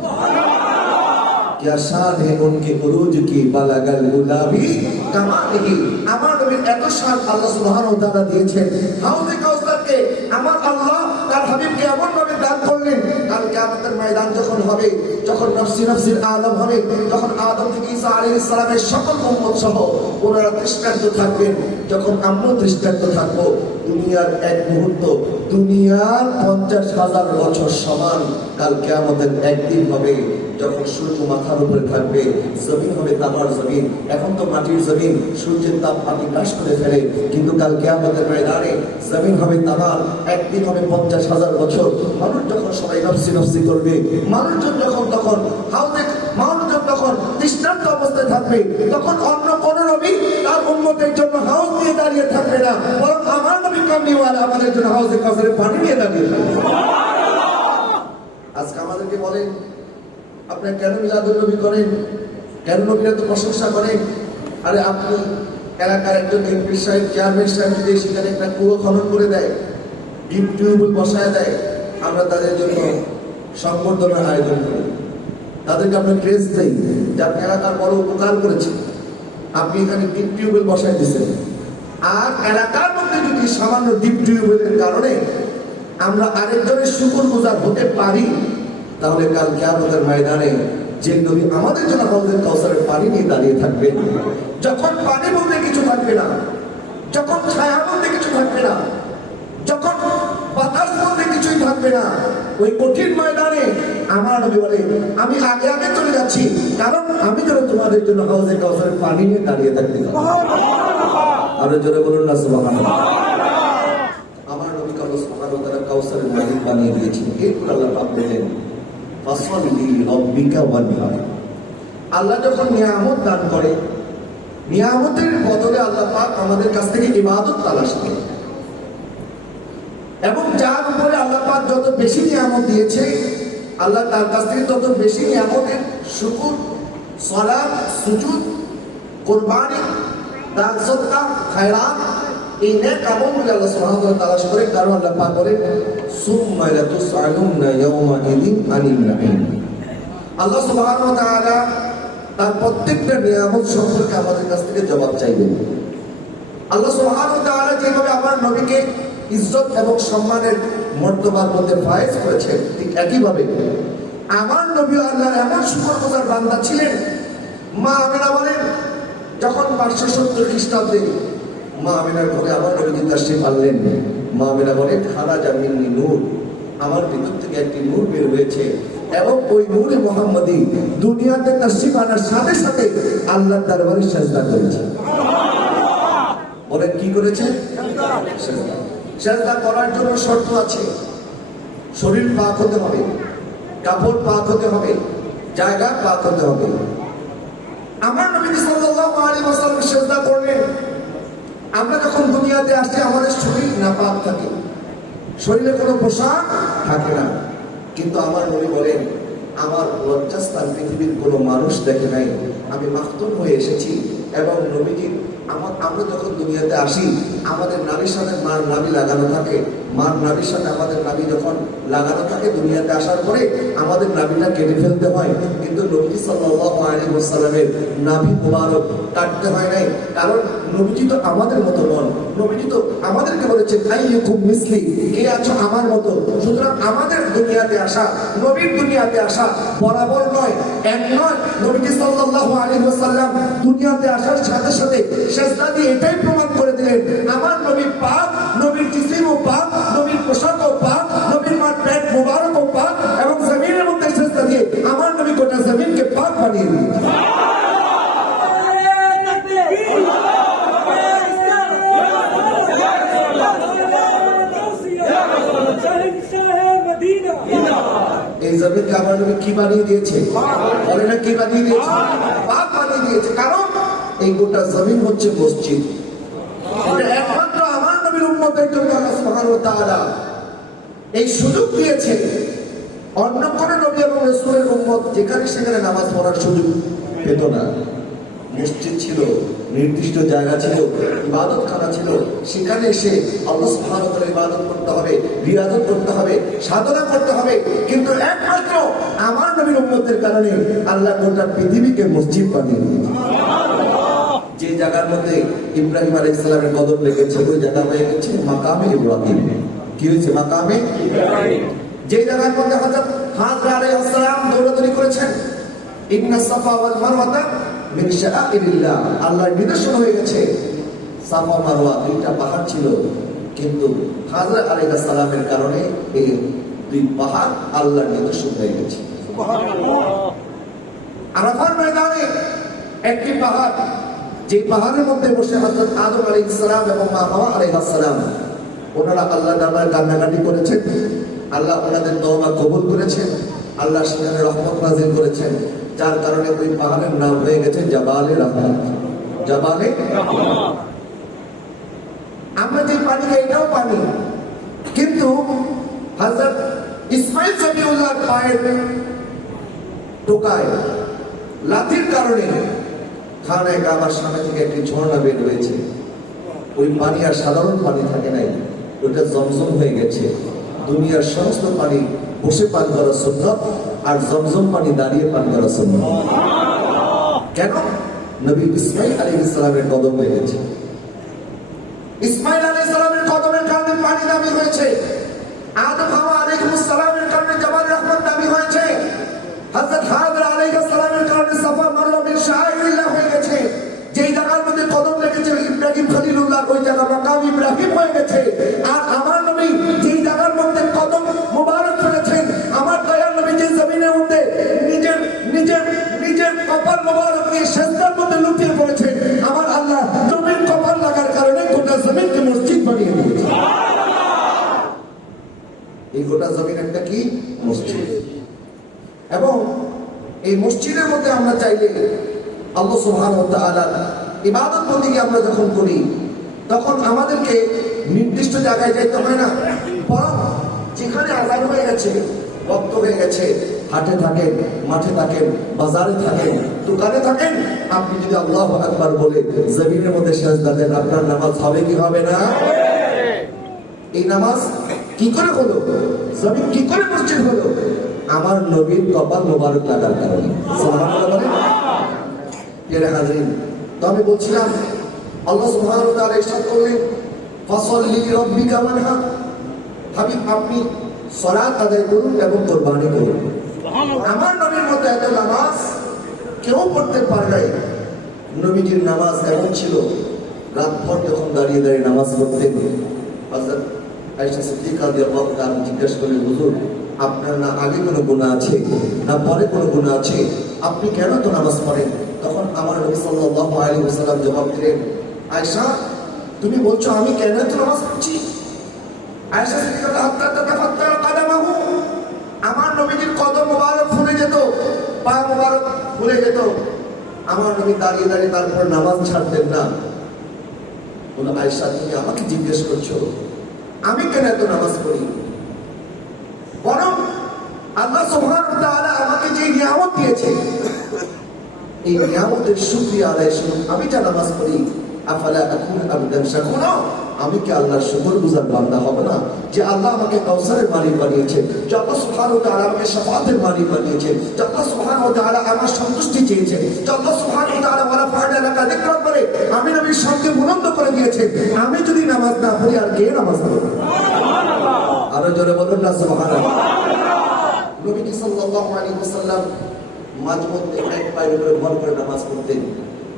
क्या शान है उनके उरूज की बालागल गुलाबी कमालिही। আমার নবীর এত শান আল্লাহ সুবহানাহু ওয়া তাআলা দিয়েছেন। হাউজে কাউসারকে আমার আল্লাহ তার হাবিবকে এমন ভাবে দান করলেন, কাল কিয়ামতের ময়দান যখন হবে, যখন নফসি নফসির আলম হবে, যখন আদম থেকে ঈসা আলাইহিস সালামের সকল উম্মত সহ ওনারা দৃষ্টান্ত থাকবেন, যখন আমরা দৃষ্টান্ত থাকবো। দুনিয়ার এক মুহূর্ত দুনিয়ার 50,000 বছর সমান কাল কিয়ামতের একদিন হবে, যখন সূর্য মাথার উপরে থাকবে, জমিন হবে তামার জমিন। এখন তো মাটির জমিন, সূর্যের তাপ মাটি গ্রাস করে ফেলে, কিন্তু কাল কিয়ামতের ময়দানে জমিন হবে তামার, একদিন হবে 50,000 বছর। মানুষ যখন সবাই নফসি নফসি করবে, মানুষজন যখন তখন মানুষজন তখন দৃষ্টান্ত অবস্থায় থাকবে, তখন অন্য কোন নবী তার উম্মতের জন্য হাউস দিয়ে দাঁড়িয়ে থাকবে না, বরং আমার নবী কামলিওয়ালা আমাদের জন্য হাউজে কাউসারের পানি নিয়ে দাঁড়িয়ে থাকবে। আজকে আমাদেরকে বলেন, আপনার কেন মিলাদুল নবী করেন, কেন নবীর এত প্রশংসা করেন? আরে আপনি এলাকার একজন এমপি সাহেব, চেয়ারম্যান সাহেব যদি সেখানে একটা কুয়ো খনন করে দেয়, ডিপ টিউবওয়েল বসায় দেয়, আমরা তাদের জন্য সংবর্ধনার আয়োজন করি, তাদেরকে আমরা ক্রেজ দেই যে আপনি এলাকার বড় উপকার করেছেন, আপনি এখানে ডিপ টিউবওয়েল বসায় দিয়েছেন। আর এলাকার মধ্যে যদি সামান্য ডিপ টিউবওয়েলের কারণে আমরা আরেকজনের শুকরগুজার হতে পারি, তাহলে কাল কিয়ামতের ময়দানে যে নবী আমাদের জন্য হাউজে কাউসারের পানি নিয়ে দাঁড়িয়ে থাকবেন, যখন পানি বলতে কিছু থাকবে না, যখন ছায়া বলতে কিছু থাকবে না, যখন বাতাস বলতে কিছুই থাকবে না, ওই কঠিন ময়দানে আমার নবী বলে, আমি আগে আগে চলে যাচ্ছি, কারণ আমি যেন তোমাদের জন্য হাউজে কাউসারের পানি নিয়ে দাঁড়িয়ে থাকতে পারি। আরো জোরে বলুন না সুবহানাল্লাহ। আমার নবীকে আল্লাহ সুবহানাহু ওয়া তাআলা কাউসারের মালিক বানিয়ে দিয়েছেন। এরপর আল্লাহ পাক বলেন, ফাসল্লি লিরাব্বিকা ওয়ানহার। আল্লাহ যখন নিয়ামত দান করে, নিয়ামতের বদলে আল্লাহ পাক আমাদের কাছ থেকে ইবাদত তালাশ করে, এবং যার উপরে আল্লাহ পাক যত বেশি নিয়ামত দিয়েছে, আল্লাহ তার কাছ থেকে তত বেশি নিয়ামতের শুকর, সালাত, সুজুদ, কুরবানি, দান সদকা, খায়রাত, এই নেক আমলগুলো আল্লাহ সুবহানাহু ওয়া তাআলা তালাশ করে। কারণ আল্লাহ পাক বলেন, সুম্মা লাতুসআলুন্না ইয়াওমাইযিন আনিন নাঈম। আল্লাহ সুবহানাহু ওয়া তাআলা তার প্রত্যেকটা নিয়ামত সম্পর্কে আমাদের কাছ থেকে জবাব চাইবেন। আল্লাহ সুবহানাহু ওয়া তাআলা যেভাবে আমার নবীকে ইজ্জত এবং সম্মানের মর্তবার মধ্যে ফায়েজ করেছেন, ঠিক একইভাবে আমার নবী আল্লাহর এমন শুকরগুজার বান্দা ছিলেন। মা আমেনা বলেন, যখন 570 খ্রিস্টাব্দে মা আমেনার ঘরে আমার নবী তাশরীফ আনলেন, মা আমেনা বলে, খারাজা মিন্নি নূর, আমার ভিতর থেকে একটি নূর বের হয়েছে, এবং ওই নূরে মুহাম্মদী দুনিয়াতে তাশরীফ আনার সাথে সাথে আল্লাহর দরবারে সিজদা করেছে। বলেন, কি করেছে? সিজদা। সিজদা করার জন্য শর্ত আছে, শরীর পাক হতে হবে, কাপড় পাক হতে হবে, জায়গা পাক হতে হবে। আমার নবী সাল্লাল্লাহু আলাইহি ওয়াসাল্লাম সিজদা করলেন। আমরা যখন দুনিয়াতে আসি আমাদের শরীর নাপাক থাকে, শরীরে কোনো পোশাক থাকে না, কিন্তু আমার নবী বলেন, আমার লজ্জাস্থান পৃথিবীর কোনো মানুষ দেখে নাই, আমি মাখতুম হয়ে এসেছি। এবং নবীজি আমরা যখন দুনিয়াতে আসি আমাদের নাভির সাথে মার নাভি লাগানো থাকে। মার নাভির সাথে আমাদের নাভি যখন লাগানো থাকে, দুনিয়াতে আসার পরে আমাদের নাভিটা কেটে ফেলতে হয়, কিন্তু নবী সাল্লাল্লাহু আলাইহি ওয়াসাল্লামের নাভি মুবারক কাটতে হয় নাই। কারণ নবীজি তো আমাদের মতো নন, নবীজি তো আমাদেরকে বলেছেন আইয়ুকুম মিসলি, কে আছো আমার মতো। সুতরাং আমাদের দুনিয়াতে আসা, নবীর দুনিয়াতে আসা বরাবর নয়, এক নয়। নবীজি সাল্লাল্লাহু আলাইহি ওয়াসাল্লাম দুনিয়াতে আসার সাথে সাথে সেজদা দিয়ে এটাই প্রমাণ করে দিলেন, আমার নবী পাক, নবীর জিসিমও পাক, নবীর পোশাকও পাক, নবীর মার পেট মুবারকও পাক, এবং জমিনের মধ্যে সেজদা দিয়ে আমার নবী গোটা জমিনকে পাক বানিয়ে দিয়েছেন। এই জমিনকে আমার নবী কি বানিয়ে দিয়েছে? বলে না কি বানিয়ে দিয়েছে? পাক বানিয়ে দিয়েছে। কারণ এই গোটা জমিন হচ্ছে মসজিদ। এটা একমাত্র আমার নবীর উম্মতের জন্য আল্লাহ সুবহানাহু ওয়া তাআলা এই সুযোগ দিয়েছে। অন্য কোন নবী এবং রাসূলের উম্মত যেখানে সেখানে নামাজ পড়ার সুযোগ পেত না। মসজিদ ছিল, নির্দিষ্ট জায়গা ছিল, ইবাদতখানা ছিল, সেখানে এসে আল্লাহ সুবহানাহু ওয়া তাআলার ইবাদত করতে হবে, রিয়াজত করতে হবে, সাধনা করতে হবে। কিন্তু একমাত্র আমার নবীর উম্মতের কারণে আল্লাহ গোটা পৃথিবীকে মসজিদ বানিয়ে দিয়েছে। যে জায়গার মধ্যে ইব্রাহিম আলাইহিস সালামের কদম লেগেছে, ওই জায়গা হয়ে গেছে মাকামে ইব্রাহিম। কি হয়েছে? মাকামে ইব্রাহিম। যে জায়গার মধ্যে হযরত হাজরা আলাইহিস সালাম দৌড়াদৌড়ি করেছেন, ইন্না সাফা ওয়াল মারওয়াতা মিন শাআইরিল্লাহ, আল্লাহর নিদর্শন হয়ে গেছে। সাফা মারওয়া দুইটা পাহাড় ছিল, কিন্তু হাজরা আলাইহিস সালামের কারণে এই দুই পাহাড় আল্লাহর নিদর্শন হয়ে গেছে। সুবহানাল্লাহ। আরাফার ময়দানে একটি পাহাড়, যে পাহাড়ের মধ্যে বসে হযরত আদম আলাইহিস সালাম এবং মা হাওয়া আলাইহিস সালাম ওনারা আল্লাহর দরবারে কান্নাকাটি করেছেন, আল্লাহ ওনাদের তওবা কবুল করেছেন, আল্লাহ সেখানে রহমত নাযিল করেছেন, যার কারণে ওই পাহাড়ের নাম হয়ে গেছে জাবালে রহমত। জাবালে রহমত। আমরা যে পানি খাই এটাও পানি, কিন্তু হযরত ইসমাঈল সবিউল্লাহর পায়ের টোকায় লাথির কারণে খানায়ে কাবার সামনে থেকে একটি ঝর্ণা বের হয়েছে। ওই পানি আর সাধারণ পানি থাকে নাই, ওইটা জমজম হয়ে গেছে। দুনিয়ার সমস্ত পানি বসে পান করা সুন্নাত, আর জমজম পানি দাঁড়িয়ে পান করা সুন্নাত। কেন? নবী ইসমাঈল আলাইহিস সালামের কদম লেগেছে। ইসমাঈল আলাইহিস সালামের কদমের কারণে পানি দামি হয়েছে। আদম হাওয়া আলাইহিস সালামের কারণে জাবাল রহমত দামি হয়েছে। হযরত হাজরা আলাইহিস সালামের কারণে সাফা মারওয়া মিন শাআইরিল্লাহ হয়ে গেছে। যেই জায়গার মধ্যে কদম লেগেছে ইব্রাহিম খলিলুল্লাহ, ওই জায়গা মাকাম ইব্রাহিম হয়ে গেছে। আর আমার নবী যেই জায়গার মধ্যে কদম মুবারক ফেলেছেন, আমার দয়ার নবী যে জমিনের মধ্যে নিজের নিজের নিজের কপাল মুবারক নিয়ে সেজদার মধ্যে লুটিয়ে পড়েছেন, আমার আল্লাহ জমিন কপাল লাগার কারণে গোটা জমিনকে মসজিদ বানিয়ে দিয়েছে। এই গোটা জমিন একটা কি? মসজিদ। এবং এই মসজিদের মধ্যে আমরা চাইলে আল্লাহ সুবহানাহু ওয়া তাআলার ইবাদত বন্দেগী আমরা যখন করি, তখন আমাদেরকে নির্দিষ্ট জায়গায় যাইতে হয় না, বরং যেখানে আযান হয়ে গেছে, ওয়াক্ত হয়ে গেছে, হাটে থাকেন, মাঠে থাকেন, বাজারে থাকেন, দোকানে থাকেন, আপনি যদি আল্লাহু আকবার বলে জমিনের মধ্যে সিজদা দেন, আপনার নামাজ হবে কি হবে না? এই নামাজ কি করে হলো? জমিন কি করে মসজিদ হলো? আমার নবীর কপাল মোবারক লাগার কারণে। সুবহানাল্লাহ বলেন। প্রিয় হাজরিন, তো আমি বলছিলাম আল্লাহ সুবহানাহু ওয়া তাআলা ইরশাদ করলেন, ফাসাল্লি লিরাব্বিকা ওয়ানহার, হাবিব আপনি সালাত আদায় করুন এবং কুরবানি করুন। আমার নবীর মতো এত নামাজ কেউ পড়তে পারে নাই। নবীজির নামাজ এমন ছিল, রাতভর যখন দাঁড়িয়ে দাঁড়িয়ে নামাজ পড়তেন, হযরত আয়েশা সিদ্দিকা রাদিয়াল্লাহু তাআলা জিজ্ঞেস করলেন, হুজুর আপনার না আগে কোনো গুনাহ আছে না পরে কোনো গুনাহ আছে, আপনি কেন তো নামাজ পড়েন? তখন আমার নবী সাল্লাল্লাহু আলাইহি ওয়াসাল্লাম জবাব দিলেন, আয়েশা তুমি বলছো আমি কেন তো নামাজ পড়ছি? আয়েশা সিদ্দিকা হাত্তা তাতাফাত্তার কাদামাহু, আমার নবীজির কদম মুবারক ফুলে যেত, পা মুবারক ফুলে যেত। আমার নবী দাঁড়িয়ে দাঁড়িয়ে তারপর নামাজ ছাড়তেন না। বলল, আয়েশা তুমি আমাকে জিজ্ঞেস করছো আমি কেন এত নামাজ পড়ি? বরং আল্লাহ সুবহানাহু ওয়া তাআলা আমাকে যে নিয়ামত দিয়েছে, এই নিয়ামতের শুকরিয়া আদায় শুনুন। আমি যা নামাজ পড়ি, আফালা আকুনু আবদান শাকুরা, আমি কি আল্লাহর শুকরগুজার বান্দা হব না যে আল্লাহ আমাকে কাউসারের মালিক বানিয়েছেন, যে আল্লাহ সুবহানাহু ওয়া তাআলা আমাকে শাফাতের মালিক বানিয়েছেন, যে আল্লাহ সুবহানাহু ওয়া তাআলা আমার সন্তুষ্টি চেয়েছেন, যে আল্লাহ সুবহানাহু ওয়া তাআলা ওয়ালা ফা'আলা লাকা যিকরা করে আমি নবীর সঙ্গে বুলন্দ করে দিয়েছেন। আমি যদি নামাজ না পড়ি আর কে নামাজ পড়বে? সুবহানাল্লাহ। আরো জোরে বলুন না সুবহানাল্লাহ। নবী সাল্লাল্লাহু আলাইহি ওয়াসাল্লাম মাঝে মধ্যে এক পায়ের উপরে ভর করে নামাজ পড়তেন,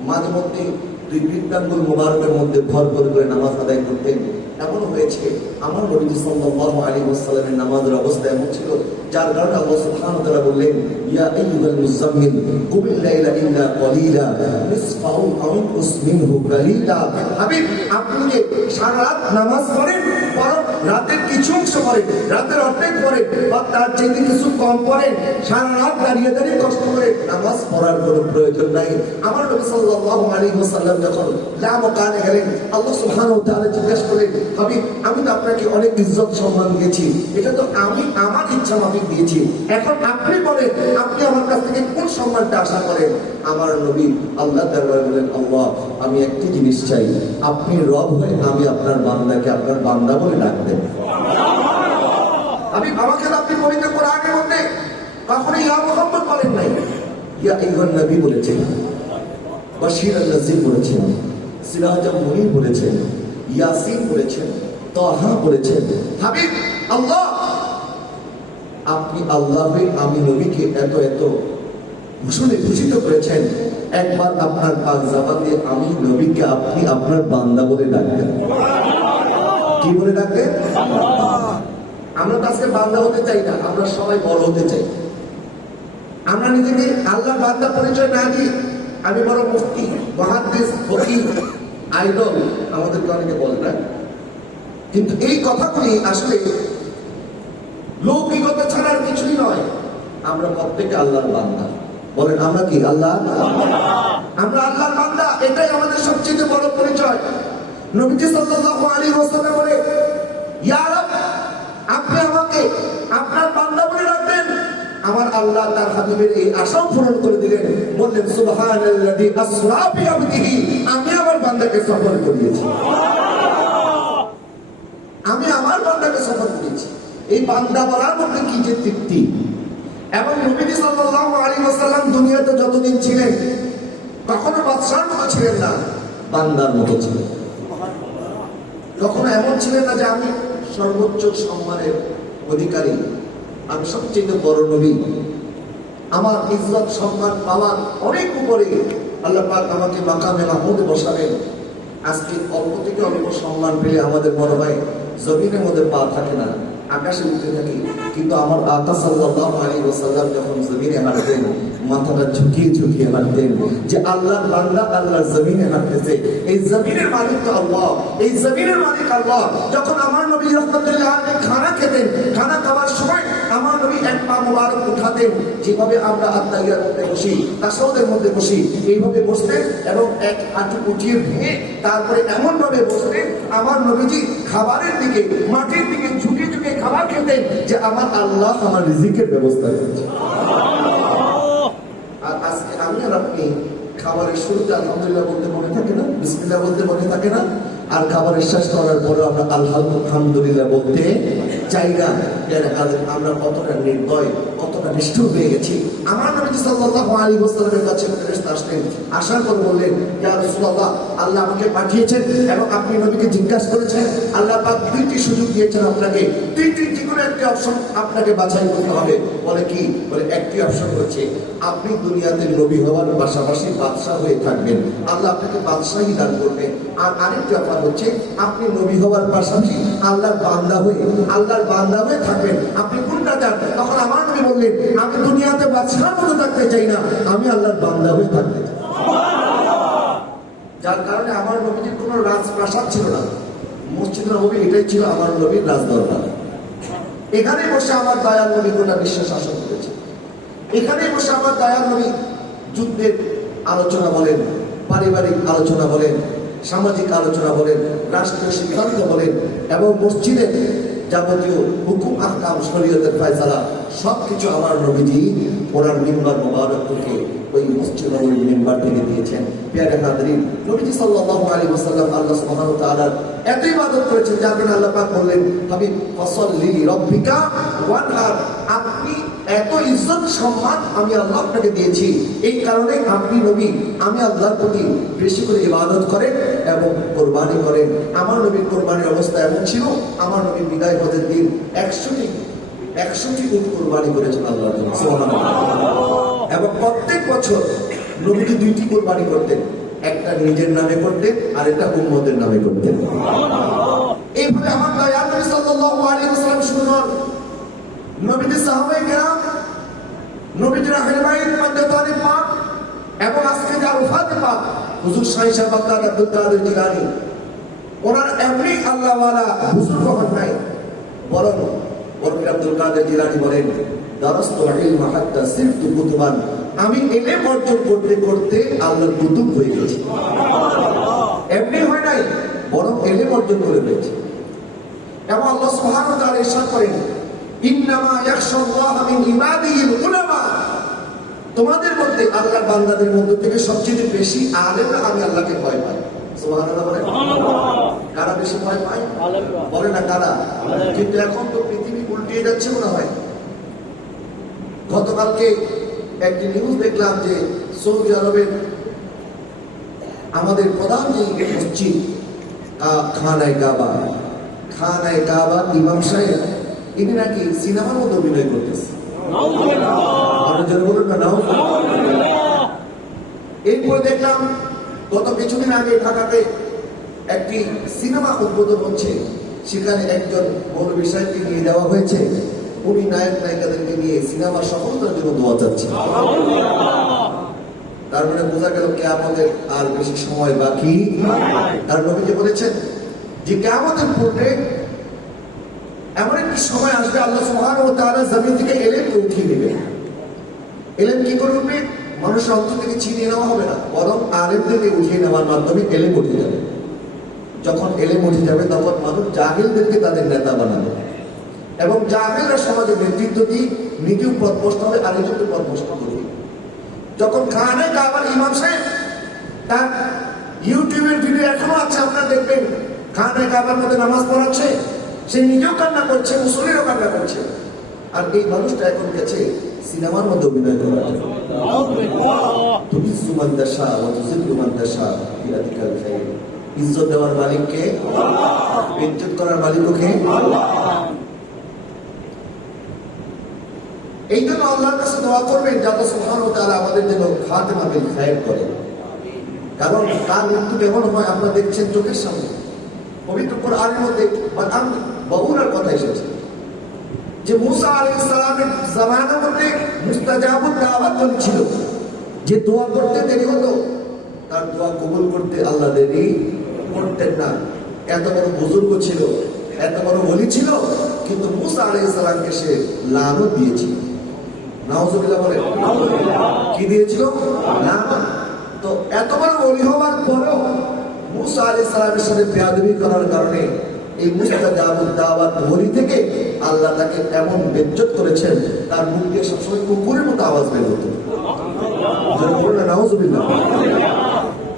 মাঝে মধ্যে দুই বৃদ্ধাঙ্গুল মোবারকের মধ্যে ভর করে নামাজ আদায় করতেন। এমন হয়েছে আমার নবী সাল্লাল্লাহু আলাইহি ওয়াসাল্লামের নামাজের অবস্থা এমন ছিল যার কারণে আল্লাহ সুবহানাহু ওয়া তাআলা বললেন, ইয়া আইয়ুহাল মুযাম্মিল কুমিল লাইলা ইল্লা কলিলা নিসফাহু আও ইনকুস মিনহু কালিলা। হাবিব, আপনি যে সারা রাত নামাজ পড়েন, বরং রাতের কিছু অংশ পড়েন, রাতের অর্ধেক পড়েন বা তার চেয়ে কিছু কম পড়েন, সারা রাত দাঁড়িয়ে দাঁড়িয়ে কষ্ট করে নামাজ পড়ার কোনো প্রয়োজন নাই। আমার নবী সাল্লাল্লাহু আলাইহি ওয়াসাল্লাম যখন লামকানে গেলেন, আল্লাহ সুবহানাহু ওয়া তাআলা জিজ্ঞাসা করলেন, হাবিব, আমি তো আপনাকে অনেক ইজ্জত সম্মান দিয়েছি, এটা তো আমি আমার ইচ্ছা মাফিক দিয়েছি, এখন আপনি বলেন আপনি আমার কাছ থেকে কোন সম্মানটা আশা করেন? আমার নবী আল্লাহ দরবারে বলেন, আল্লাহ, আমি একটি জিনিস চাই, আপনি রব হয়ে আমি আপনার বান্দাকে আপনার বান্দা বলে ডাকবেন। আমি আমাকে আপনি পবিত্র কোরআনের মধ্যে কখনো ইয়া মুহাম্মদ বলেন নাই, ইয়া আইয়ুহান নবী বলেছেন, বাশীরান নাযীর বলেছেন, সিরাজাম মুনীর বলেছেন, ইয়াসিন বলেছেন, তাহা বলেছেন। হাবিব, আল্লাহ, আপনি আল্লাহ হয়ে আমি নবীকে এত এত ভূষণে ভূষিত করেছেন, একবার আপনার পাক জবান দিয়ে আমি নবীকে আপনি আপনার বান্দা বলে ডাকবেন। কি বলে ডাকবেন? আমরা তো আজকে বান্দা হতে চাই না, আমরা সবাই বড় হতে চাই। আমরা নিজেকে আল্লাহ বান্দা পরিচয় না দিই, আমি বড় মুফতি, মুহাদ্দিস, ফকিহ, আইডল আমাদেরকে অনেকে বলে না, কিন্তু এই কথাগুলি আসলে লৌকিকতা ছাড়ার কিছুই নয়। আমরা প্রত্যেকে আল্লাহর বান্দা। বলেন আমরা কি আল্লাহ? আমরা আল্লাহর বান্দা, এটাই আমাদের সবচেয়ে বড় পরিচয়। নবীজি সাল্লাল্লাহু আলাইহি ওয়াসাল্লাম বলে, ইয়া রব, আপনি আমাকে আপনার বান্দা বলে রাখবেন। আমার আল্লাহ তার হাবিবের এই আশাও পূরণ করে দিলেন, বললেন, সুবহানাল্লাযী আসরা বিআবদিহি, আমি আমার বান্দাকে সফর করিয়েছি, আমি আমার বান্দাকে সফর করেছি। এই বান্দা বলার মধ্যে কি যে তৃপ্তি! এবং নবী সাল্লাল্লাহু আলাইহি ওয়াসাল্লাম দুনিয়াতে যতদিন ছিলেন কখনো বাদশার মতো ছিলেন না, বান্দার মতো ছিলেন। কখনো এমন ছিলেন না যে আমি সর্বোচ্চ সম্মানের অধিকারী, আমি সবচেয়ে বড় নবী, আমার ইজ্জত সম্মান পাওয়ার অনেক উপরে আল্লাহ পাক আমাকে মাকামে মাহমুদে বসাবেন। আজকে অল্প থেকে অল্প সম্মান পেলে আমাদের মনে হয় জমিনের মধ্যে পা থাকে না, আকাশে উঠতে থাকি, কিন্তু আমার আকা সাল্লাল্লাহু আলাইহি ওয়াসাল্লাম যখন জমিনে হাঁটতেন, মাথাটা ঝুঁকিয়ে ঝুঁকিয়ে হাঁটতেন, যে আল্লাহর বান্দা আল্লাহর জমিনে হাঁটতেছে, এই জমিনের মালিক তো আল্লাহ, এই জমিনের মালিক আল্লাহ। যখন আমার নবী রাহমাতুল্লাহ আলাইহি খানা খেতেন, খানা খাওয়ার সময় আমার নবী এক পা মোবারক উঠাতেন, যেভাবে আমরা আত্মাইয়ার মধ্যে বসি, তাসাউদের মধ্যে বসি, এইভাবে বসতেন এবং এক হাঁটু উঠিয়ে ভেঙে তারপরে এমন ভাবে বসতেন, আমার নবীজি খাবারের দিকে, মাটির দিকে ঝুঁকে ঝুঁকে খাবার খেতেন, যে আমার আল্লাহ আমার রিজিকের ব্যবস্থা করেছে। আর আজকে আমি আর আপনি খাবারের শুরুতে আলহামদুলিল্লাহ বলতে মনে থাকে না, বিসমিল্লাহ বলতে মনে থাকে না, আর খাবারের শেষ করার পরে আমরা আলহামদুলিল্লাহ বলতে চাই না। আমরা কতটা নির্দয়, কতটা নিষ্ঠুর হয়ে গেছি। আমার নবী সাল্লাল্লাহু আলাইহি ওয়াসাল্লামের কাছে ফেরেশতা আসলেন, আসার পর বললেন, ইয়া রাসূলুল্লাহ, আল্লাহ আমাকে পাঠিয়েছেন এবং আপনি নবীকে জিজ্ঞাসা করেছেন, আল্লাহ পাক দুইটি সুযোগ দিয়েছেন আপনাকে, দুইটি যে কোনো একটি অপশন আপনাকে বাছাই করতে হবে। বলে কি? বলে একটি অপশন হচ্ছে আপনি দুনিয়াতে নবী হওয়ার পাশাপাশি বাদশা হয়ে থাকবেন, আল্লাহ আপনাকে বাদশাহী দান করবেন। আর আরেকটি অফার হচ্ছে আপনি নবী হওয়ার পাশাপাশি আল্লাহর বান্দা হয়ে থাকবেন। আপনি কোনটা চান? তখন আমার নবী বললেন, আমি দুনিয়াতে বাদশার মতো থাকতে চাই না, আমি আল্লাহর বান্দা হয়ে থাকতে চাই। যার কারণে আমার নবীজির কোনো রাজপ্রাসাদ ছিল না, মসজিদ নববী এটাই ছিল আমার নবীর রাজদরবার। এখানে বসে আমার দয়াল নবী গোটা বিশ্ব শাসন করেছে। এখানে বসে আমার দয়াল নবী যুদ্ধের আলোচনা বলেন, পারিবারিক আলোচনা বলেন, সামাজিক আলোচনা বলেন, রাষ্ট্রীয় সিদ্ধান্ত বলেন, এবং মসজিদে যাবতীয় হুকুম আহকাম শরীয়তের ফয়সালা সবকিছু আমার নবীজি ওনার মিম্বার মুবারক থেকে ওই মসজিদ নববীর মিম্বার থেকে দিয়েছেন। প্রিয় হাজরিন, নবীজি সাল্লাল্লাহু আলাইহি ওয়াসাল্লাম আল্লাহ সুবহানাহু ওয়া তাআলার এত ইবাদত করেছেন যার কারণে আল্লাহ পাক বললেন, হাবিব ফাসাল্লি লিরাব্বিকা ওয়ানহার, আপনি এত ইজ্জত সম্মান আমি আল্লাহ আপনাকে দিয়েছি, এই কারণে আপনি নবী আমি আল্লাহর প্রতি বেশি করে ইবাদত করেন এবং কোরবানি করেন। আমার নবীর কোরবানির অবস্থা এমন ছিল, আমার নবী বিদায় হজের দিন 100টি উট কোরবানি করেছেন আল্লাহর জন্য, সুবহানাল্লাহ। এবং প্রত্যেক বছর নবীজি 2টি কোরবানি করতেন, একটা নিজের নামে করতেন আর একটা উম্মতের নামে করতেন। এইভাবে আমার দয়াল নবী সাল্লাল্লাহু আলাইহি ওয়াসাল্লাম শুনুন, নবীদের সাহাবায়ে কেরাম, নবীদের আহলে বাইত মাদ্দাতানি পাক এবং আজকে যার ওফাতে পাক হুজুর শাহ সাহেব আব্দুল কাদের জিলানী, ওনার এমনি আল্লাহ ওয়ালা হুজুর কখন নাই, বরং আব্দুল কাদের জিলানী বলেন, দারাস্তু ইলমা হাত্তা সিরতু কুতুবান, আমি ইলম অর্জন করতে করতে আল্লাহর কুতুব হয়ে গেছি। এমনি হয় নাই, বরং ইলম অর্জন করে পেয়েছি। এবং আল্লাহ সুবহানাহু ওয়া তাআলা ইরশাদ করেন, ইন্নামা ইয়াখশাল্লাহ মিন ইবাদিহিল উলামা, তোমাদের মধ্যে আল্লাহর বান্দাদের মধ্যে থেকে সবচেয়ে বেশি আলেমরা আমি আল্লাহকে ভয় পাই। সুবহানাল্লাহ বলেন। কারা বেশি ভয় পায়? বলে না কারা? কিন্তু এখন তো পৃথিবী উল্টিয়ে যাচ্ছে মনে হয়। গতকালকে একটি নিউজ দেখলাম যে সৌদি আরবের আমাদের প্রধান যে মসজিদ খানায়ে কাবা ইমাম সাহেব, ইনি নাকি সিনেমার মতো অভিনয় করতেছে। এরপর দেখলাম গত কিছুদিন আগে ঢাকাতে একটি সিনেমা উদ্বোধন হচ্ছে, সেখানে একজন মৌলভী সাহেবকে নিয়ে যাওয়া হয়েছে, উনি নায়ক নায়িকাদেরকে নিয়ে সিনেমার সফলতার জন্য দোয়া চাচ্ছে। তার মানে বোঝা গেল কিয়ামতের আর বেশি সময় বাকি। আর নবীজি বলেছেন যে কিয়ামতের পূর্বে এমন একটি সময় আসবে, আল্লাহ সুবহানাহু ওয়া তাআলা জমিন থেকে ইলমকে উঠিয়ে নেবেন। ইলম কি করে উঠবে? মানুষের অন্তর থেকে ছিনিয়ে নেওয়া হবে না, বরং আলেমদেরকে উঠিয়ে নেওয়ার মাধ্যমে ইলম উঠে যাবে। যখন ইলম উঠে যাবে তখন মানুষ জাহিলদেরকে তাদের নেতা বানাবে এবং জাহিলরা সমাজে নেতৃত্ব দিয়ে নিজেও পথভ্রষ্ট হবে, আরেকজনকে পথভ্রষ্ট করবে। যখন খানায়ে কাবার ইমাম সাহেব তার ইউটিউবের ভিডিও এখনো আছে, আপনারা দেখবেন, খানায়ে কাবার মধ্যে নামাজ পড়াচ্ছে, সে নিজেও কান্না করছে, মুসল্লিরও কান্না করছে, আর এই মানুষটা এখন গেছে সিনেমার মধ্যে অভিনয় করার জন্য। তুমি সুমান্দাশা ও তুজিল্লুমান্দাশা বিয়াদিকাল খায়র, ইজ্জত দেওয়ার মালিককে, ইজ্জত করার মালিককে। এই জন্য আল্লাহর কাছে দোয়া করবেন যে আল্লাহ সুবহানাহু ওয়া তাআলা আমাদের জন্য খাতেমা বিল খায়র করেন। কারণ তার মৃত্যু কেমন হয় আপনারা দেখছেন চোখের সামনে। পবিত্র কোরআনের মধ্যে বহুরার কথা এসেছে যে মুসা আলাইহিস সালামের জামানার মধ্যে মুস্তাজাবুদ দাওয়াত চলছিল, যে দোয়া করতে দেরি হতো তার দোয়া কবুল করতে আল্লাহ দেরি করতেন না। এত বড় বুজুর্গ ছিল, এত বড় ওলি ছিল, কিন্তু মুসা আলাইহিস সালামকে সে লানত দিয়েছিল। নাউজুবিল্লাহ বলে, কি দিয়েছিল? লানত। তো এত বড় ওলি হওয়ার পরেও মুসা আলাইহিস সালামের সাথে বেয়াদবি করার কারণে এই মুস্তাজাবুদ দাওয়াত ওলি থেকে আল্লাহ তাকে এমন বেজ্জত করেছেন, তার মুখ দিয়ে সবসময় কুকুরের মতো আওয়াজ বের হতো। নাউজুবিল্লাহ।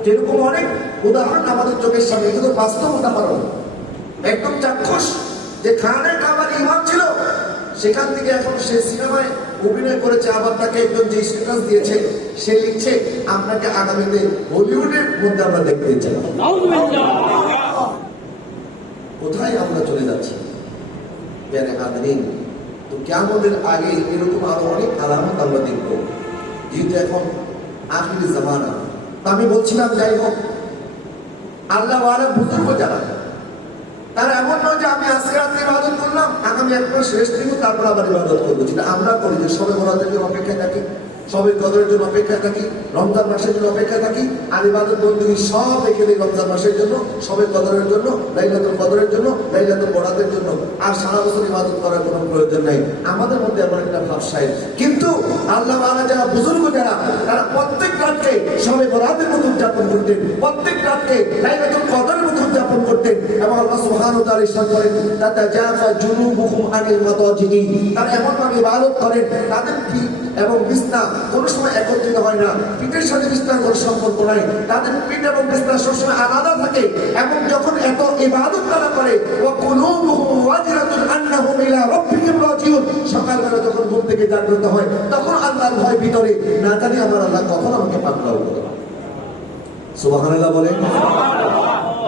যেরকম অনেক উদাহরণ আমাদের চোখের সামনে, এগুলো বাস্তব উদাহরণ, একদম চাক্ষুষ। যে খানায়ে কাবার ইমাম ছিল, সেখান থেকে এখন সে সিনেমায় অভিনয় করেছে, আবার তাকে একজন যে স্ট্যাটাস দিয়েছে, সে লিখছে আপনাকে আগামীতে হলিউডের মধ্যে আমরা দেখতে চাই। কোথায় আমরা চলে যাচ্ছি? তো কিয়ামতের আগে এরকম আরো অনেক আলামত আমরা দেখব, যেহেতু এখন আখিরি জামানা। আমি বলছিলাম, যাই হোক, আল্লাহ ওয়ালা বুজুর্গ যারা, তারা এমন নয় যে আমি আজকে রাতে ইবাদত করলাম, আগামী এক মাস রেস্ট নিব, তারপর আবার ইবাদত করবো, যেটা আমরা করি, যে সবে বরাতের অপেক্ষায় থাকি। সবে কদরের জন্য অপেক্ষা থাকি, রমজান মাসের জন্য অপেক্ষা থাকি, আর ইবাদত বন্দেগী সব রেখে দিই রমজান মাসের জন্য, সবে কদরের জন্য, লাইলাতুল কদরের জন্য, লাইলাতুল বরাতের জন্য। আর সারা বছর ইবাদত করার কোনো প্রয়োজন নাই। আমাদের মধ্যে এমন একটা ভাব সাহেব। কিন্তু আল্লাহ ওয়ালা যারা বুজুর্গ যারা, তারা প্রত্যেক রাতকে সবে বরাতের মতো উদযাপন করতেন, প্রত্যেক রাতকে লাইলাতুল কদরের মতো উদযাপন করতেন। এবং আল্লাহ সুবহানাহু ওয়া তাআলা ইরশাদ করেন, তাতাজাফা জুনুবুহুম আনিল মাদাজিই, তারা এমন ভাবে ইবাদত করেন তাদের পিঠ এবং বিছনা কোনো সময় একত্রিত হয় না, পিঠের সাথে বিছনার কোনো সম্পর্ক নাই, তাদের পিঠ এবং বিছনা সবসময় আলাদা থাকে। এবং যখন এত ইবাদত তারা করে, ওয়া কুলুবুহুম ওয়াজিরাতুন আন্নাহুম ইলা রাব্বিহিম রাজিউন, সকালবেলা যখন ঘুম থেকে জাগ্রত হয় তখন আল্লাহর ভয় ভিতরে, না জানি আমার আল্লাহ কখন আমাকে পাকড়াও করে। সুবহানাল্লাহ বলেন।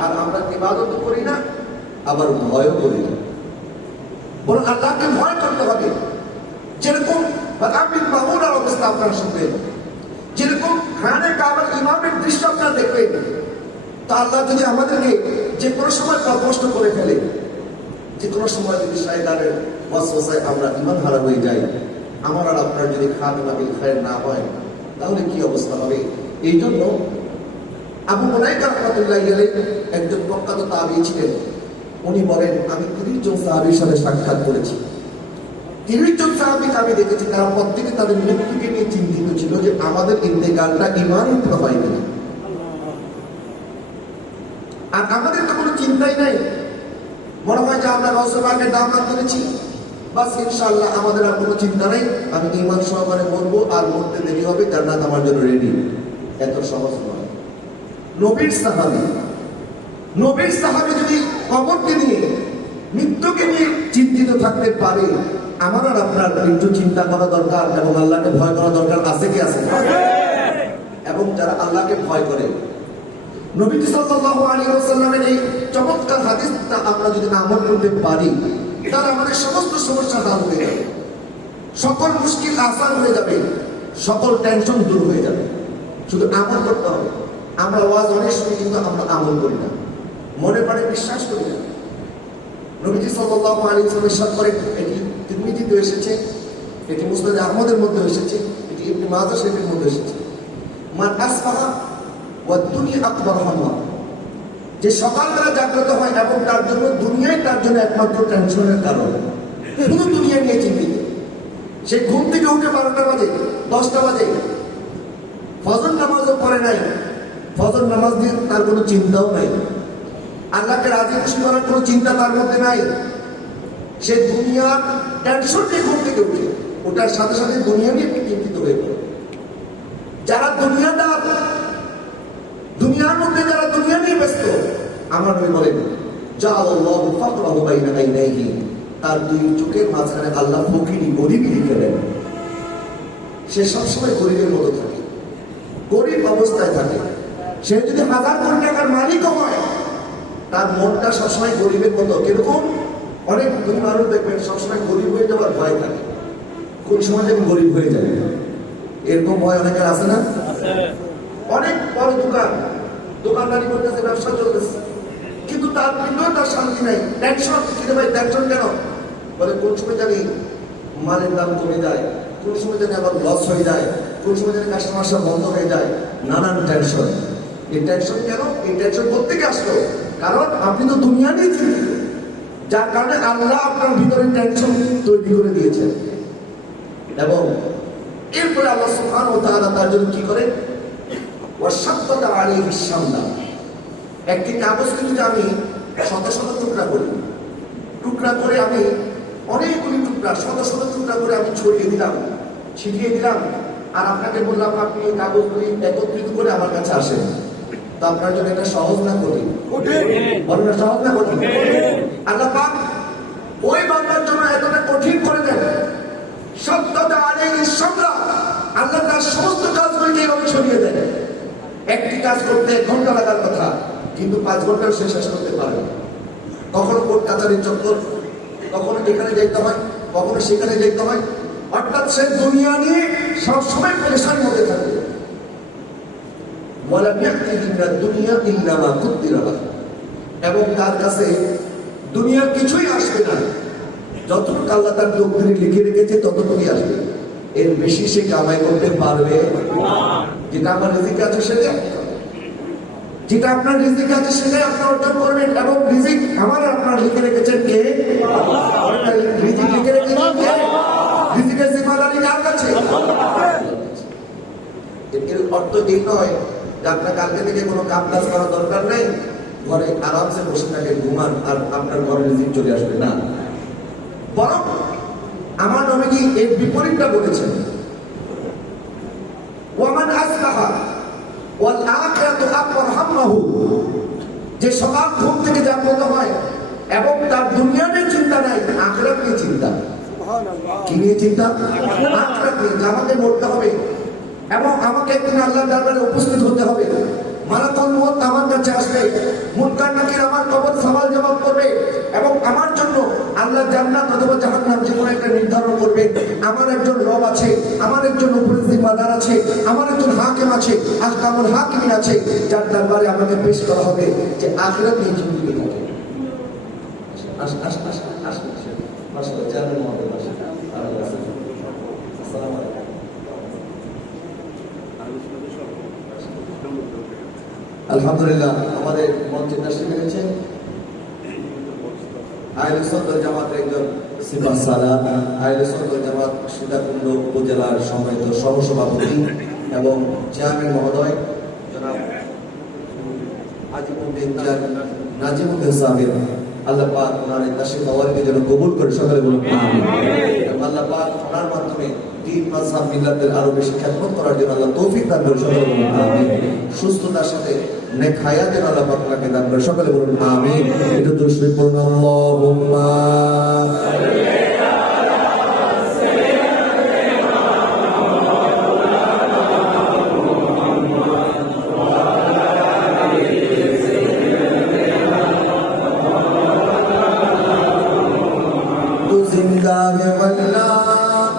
আর আমরা ইবাদত করি না, আবার ভয়ও করি না, বরং আল্লাহকে ভয় করতে হবে। যেরকম বাদামিন মামুনার অবস্থা আপনারা শুনবেন, যেরকম খানে কাবার ইমামের দৃশ্য আপনারা দেখবেন, তা আল্লাহ যদি আমাদেরকে যে কোনো সময় কষ্ট করে ফেলে, যে কোনো সময় যদি শয়তানের ওয়াসওয়াসায় আমরা ঈমান হারা হয়ে যাই, আমার আর আপনার যদি খাতিমা বিল খায়র না হয়, তাহলে কি অবস্থা হবে? এই জন্য আবু মুলাইকা রাহমাতুল্লাহি আলাইহি একজন প্রখ্যাত তাবী ছিলেন। উনি বলেন, আমি 30 জন সাহাবীর সাথে সাক্ষাৎ করেছি। 30 জন সাহাবীকে আমি দেখেছি, তারা প্রত্যেকে তাদের মৃত্যুকে নিয়ে চিন্তিত ছিল যে আমাদের ইন্তেকালটা ঈমানের উপর হয় কিনা। আর আমাদের তো কোনো চিন্তাই নাই, মনে হয় যে আমরা রাসূলুল্লাহকে দাওয়াত করেছি, বাস ইনশাআল্লাহ আমাদের আর কোনো চিন্তা নাই, আমি ঈমান সহকারে মরবো, আর মরতে দেরি হবে, জান্নাত আমার জন্য রেডি। এত সহজ নয়। নবীর সাহাবী যদি কবরকে নিয়ে, মৃত্যুকে নিয়ে চিন্তিত থাকতে পারে, আমার আর আপনার একটু চিন্তা করা দরকার এবং আল্লাহকে ভয় করা দরকার আছে কি আছে? এবং যারা আল্লাহকে ভয় করে, নবীজি সাল্লাল্লাহু আলাইহি ওয়াসাল্লামের এই চমৎকার হাদিসটা আমরা যদি আমল করতে পারি, তাহলে আমাদের সমস্ত সমস্যা হাল হয়ে যাবে, সকল মুশকিল আসান হয়ে যাবে, সকল টেনশন দূর হয়ে যাবে। শুধু আমল করতে হবে। আমরা ওয়াজ অনেক শুনি, কিন্তু আমরা আমল করি না, মনে প্রাণে বিশ্বাস করি না। নবীজি সাল্লাল্লাহু আলাইহি ওয়াসাল্লাম ইরশাদ করেন, এটি তিরমিজিতে এসেছে, এটি মুসনাদ আহমদের মধ্যে এসেছে, এটি ইবনে মাজাহ শরীফের মধ্যে এসেছে, মান আসবাহা ওয়া দুনিয়া আকবার হাম্মা, যে সকালবেলা জাগ্রত হয় এবং তার জন্য দুনিয়ায় তার জন্য একমাত্র টেনশনের কারণ, শুধু দুনিয়া নিয়ে চিন্তিত। সে ঘুম থেকে উঠে 12টা বাজে, 10টা বাজে, ফজর নামাজও পড়ে নাই, ফজর নামাজ দিয়ে তার কোনো চিন্তাও নাই, আল্লাহকে রাজি খুশি করার কোনো চিন্তা তার মধ্যে নাই। সে দুনিয়ার টেনশন নিয়ে ঘুম থেকে উঠে, ওটার সাথে সাথে দুনিয়া নিয়ে চিন্তিত হয়ে পড়ে। যারা দুনিয়ার মধ্যে যারা দুনিয়া নিয়ে ব্যস্ত, আমার নবী বলেন, জাআলাল্লাহু ফাকরাহু বাইনা আইনাইহি, তার দুই চোখের মাঝখানে আল্লাহ ফকিরি, গরিবী লিখে দেন। সে সবসময় গরিবের মতো থাকে, গরিব অবস্থায় থাকে। সে যদি 1000 কোটি টাকার মালিকও হয়, তার মনটা সবসময় গরিবের মতো। কিরকম? অনেক ধনী মানুষ দেখবেন সবসময় গরিব হয়ে যাওয়ার ভয় থাকে, কোন সময় যেন গরিব হয়ে যাবে, এরকম ভয় অনেকের আছে না? অনেক বড় দোকানদারি করতেছে, ব্যবসা চলতেছে, কিন্তু তার ভিতরে তার শান্তি নাই, টেনশন। কিন্তু ভাই টেনশন কেন? বলে কোন সময় জানি মালের দাম কমে যায়, কোন সময় জানি আবার লস হয়ে যায়, কোন সময় জানি কাস্টমার সব বন্ধ হয়ে যায়, নানান টেনশন। এই টেনশন কেন? এই টেনশন কোত্থেকে আসলো? কারণ আপনি তো দুনিয়া নিয়ে চিন্তিত, যার কারণে আল্লাহ আপনার ভিতরে টেনশন তৈরি করে দিয়েছেন। এবং এরপরে আল্লাহ সুবহানাহু ওয়া তাআলা তার জন্য কি করেন? ওয়াশাক্কাতা আলাইহিস শামলা, একটি কাগজকে যদি আমি শত শত টুকরা করে আমি অনেকগুলি টুকরা, শত শত টুকরা করে আমি ছড়িয়ে দিলাম, ছিটিয়ে দিলাম, আর আপনাকে বললাম আপনি এই কাগজগুলি একত্রিত করে আমার কাছে আসেন, তো আপনার জন্য এটা সহজ না কঠিন? বলেন সহজ না কঠিন? আল্লাহ পাক ওই বান্দার জন্য এতটা কঠিন করে দেন। শাক্কাতা আলাইহিস শামলা, আল্লাহ তার সমস্ত কাজগুলিকে এইভাবে ছড়িয়ে দেন। একটি কাজ করতে 1 ঘন্টা লাগার কথা, কিন্তু 5 ঘন্টাও সে শেষ করতে পারে না। কখনো কোর্ট কাছারির চক্কর, কখনো এখানে যেতে হয়, কখনো সেখানে যেতে হয়, অর্থাৎ সে দুনিয়া নিয়ে সবসময় পরেশানির মধ্যে থাকবে। এবং তার কাছে দুনিয়ার কিছুই আসবে না, যতটুকু আল্লাহ তার তকদীরে লিখে রেখেছে ততটুকুই আসবে। এর বেশি সে কামাই করতে পারবে যেটা আমার রিজিক আছে সেটা, যেটা আপনার রিজিক আছে সেটাই আপনি অর্জন করবেন। এবং রিজিক আমার আপনার লিখে রেখেছেন কে? রিজিক লিখে রেখেছেন কে? রিজিকের জিম্মাদারি কার কাছে? এর অর্থ এই নয় যে আপনার কালকে থেকে কোনো কাম কাজ করার দরকার নেই, ঘরে আরামসে বসে থাকে ঘুমান আর আপনার ঘরে রিজিক চলে আসবে না। বরং আমার নবীজি এর বিপরীতটা বলেছেন, ওয়ামান আসবাহা ওয়াল আখিরাতু আকবার হাম্মাহু, যে সকাল ঘুম থেকে জাগ্রত হয় এবং তার দুনিয়া নিয়ে চিন্তা নাই, আখিরাত নিয়ে চিন্তা। কি নিয়ে চিন্তা? আখিরাত নিয়ে, যে আমাকে মরতে হবে এবং আমাকে একদিন আল্লাহর দরবারে উপস্থিত হতে হবে। মালাকুল মউত আমার কাছে আসবে, মুনকার নাকির আমার কবর সওয়াল জবাব করবে এবং আমার জন্য আল্লাহ জান্নাত অথবা জাহান্নাম যে কোনো একটা নির্ধারণ করবে। আমার একজন রব আছে, আমার একজন উপরে জিম্মাদার আছে, আমার একজন হাকিম আছে, আহকামুল হাকিমিন আছে, যার দরবারে আমাকে পেশ করা হবে যে আখিরাত নিয়ে চিন্তিত থাকে। আসলে জানেন মহোদয়, আসসালামু আলাইকুম। আলহামদুলিল্লাহ, আমাদের মঞ্চে তাশরীফ এনেছেন আহলে সুন্নাত ওয়াল জামাতের একজন সিপাহ সালার, আহলে সুন্নাত ওয়াল জামাত সীতাকুণ্ড উপজেলার সম্মানিত সহসভাপতি এবং চেয়ারম্যান মহোদয় জনাব আজিমউদ্দিন নাজিমউদ্দিন সাহেব। আল্লাহ পাক ওনার তাশরীফ হওয়াকে যেন কবুল করে, সকলে বলুন আমিন। আল্লাহ পাক ওনার মাধ্যমে দ্বীন মাযহাব মিল্লাতের আরো বেশি খেদমত করার জন্য আল্লাহ তৌফিক দান করে, সকলে বলুন আমিন। সুস্থতার সাথে নেক হায়াতের আল্লাহ পাক ওনাকে দান করে, সকলে বলুন আমিন। এটা দুরূদ পড়ুন, আল্লাহুম্মা जिंदा है वल्लाह,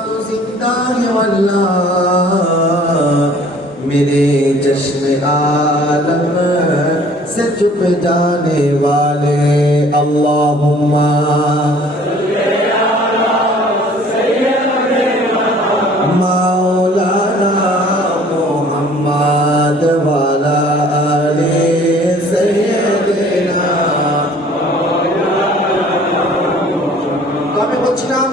तू जिंदा है वल्लाह, मेरे जश्न आलम से चुप जाने वाले। अल्लाहुम्मा मौलाना मुहम्मद वाला आले सय्यदना। আমি বলছিলাম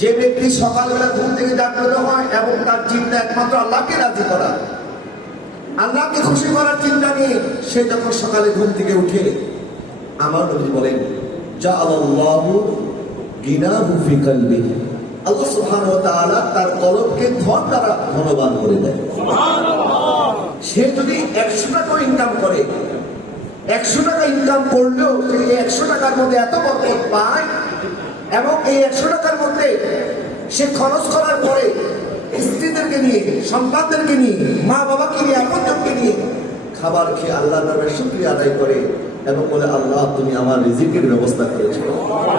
যে ব্যক্তি সকালবেলা ঘুম থেকে জাগ্রত হয় এবং তার চিন্তা একমাত্র আল্লাহকে রাজি করা, আল্লাহকে খুশি করার চিন্তা নিয়ে সে যখন সকালে ঘুম থেকে উঠে, আমার নবী বলেন জাআলাল্লাহু গিনাহু ফি কলবিহি, আল্লাহ সুবহানাহু ওয়া তাআলা তার কলবকে ধন দ্বারা ধনবান করে দেয়। সুবহানাল্লাহ। সে যদি 100 টাকা ইনকাম করে, 100 টাকা ইনকাম করলেও সে 100 টাকার মধ্যে এত বরকত পায় এবং এই 100 টাকার মধ্যে সে খরচ করার পরে স্ত্রীদেরকে নিয়ে, সন্তানদেরকে নিয়ে, মা বাবাকে নিয়ে, আপনজনকে নিয়ে খাবার খেয়ে আল্লাহর নামে শুকরিয়া আদায় করে এবং বলে আল্লাহ তুমি আমার রিজিকের ব্যবস্থা করেছো।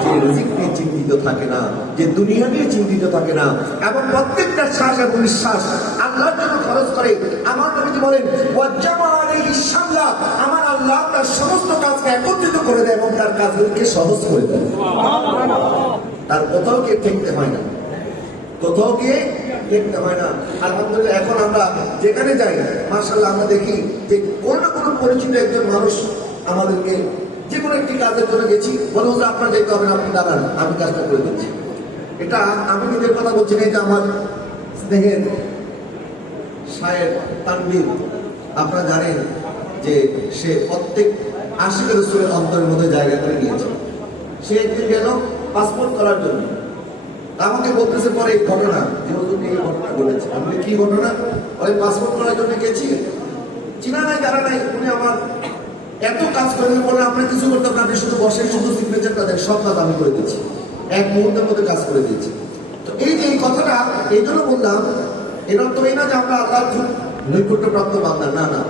যে রিজিক নিয়ে চিন্তিত থাকে না, যে দুনিয়া নিয়ে চিন্তিত থাকে না এবং প্রত্যেকটা শ্বাস এবং নিঃশ্বাস আল্লাহর জন্য খরচ করে, আমার নবী বলেন ওয়াজ্জামা আলাইহি শামলা, আমার আল্লাহ তার সমস্ত কাজকে একত্রিত করে দেয় এবং তার কাজগুলোকে সহজ করে দেয়। তার কোথাও গিয়ে ঠেকতে হয় না, কোথাও গিয়ে দেখতে হয় না। আলহামদুলিল্লাহ, এখন আমরা যেখানে যাই মাশাআল্লাহ আমরা দেখি যে কোনো না কোনো পরিচিত একজন মানুষ আমাদেরকে যে কোনো একটি কাজের জন্য গেছি, বলে হুজুর আপনার যেতে হবে না, আপনি দাঁড়ান, আমি কাজটা করে দিচ্ছি। এটা আমি নিজের কথা বলছি না, এটা আমার স্নেহের শায়ের তানভীর। আপনারা জানেন যে সে প্রত্যেক আশিক রাসূলের অন্তরের মধ্যে জায়গা করে নিয়েছে। সে একদিন গেল পাসপোর্ট করার জন্য, আমাকে বলতেছে পরে এই ঘটনা, যে হুজুর এই ঘটনা ঘটেছে। আমি কি ঘটনা? ওই পাসপোর্ট করার জন্য গেছি, চিনা নাই জানা নাই, উনি আমার এত কাজ করে বলে আপনি কিছু করতে হবে, আপনি শুধু বসে শুধু সিগনেচারটা দেন, সব কাজ আমি করে দিচ্ছি, এক মুহূর্তের মধ্যে কাজ করে দিচ্ছি। তো এই যে এই কথাটা এই জন্য বললাম, এর অর্থ এই না যে আমরা আল্লাহর খুব নৈকট্যপ্রাপ্ত বান্দা, না না,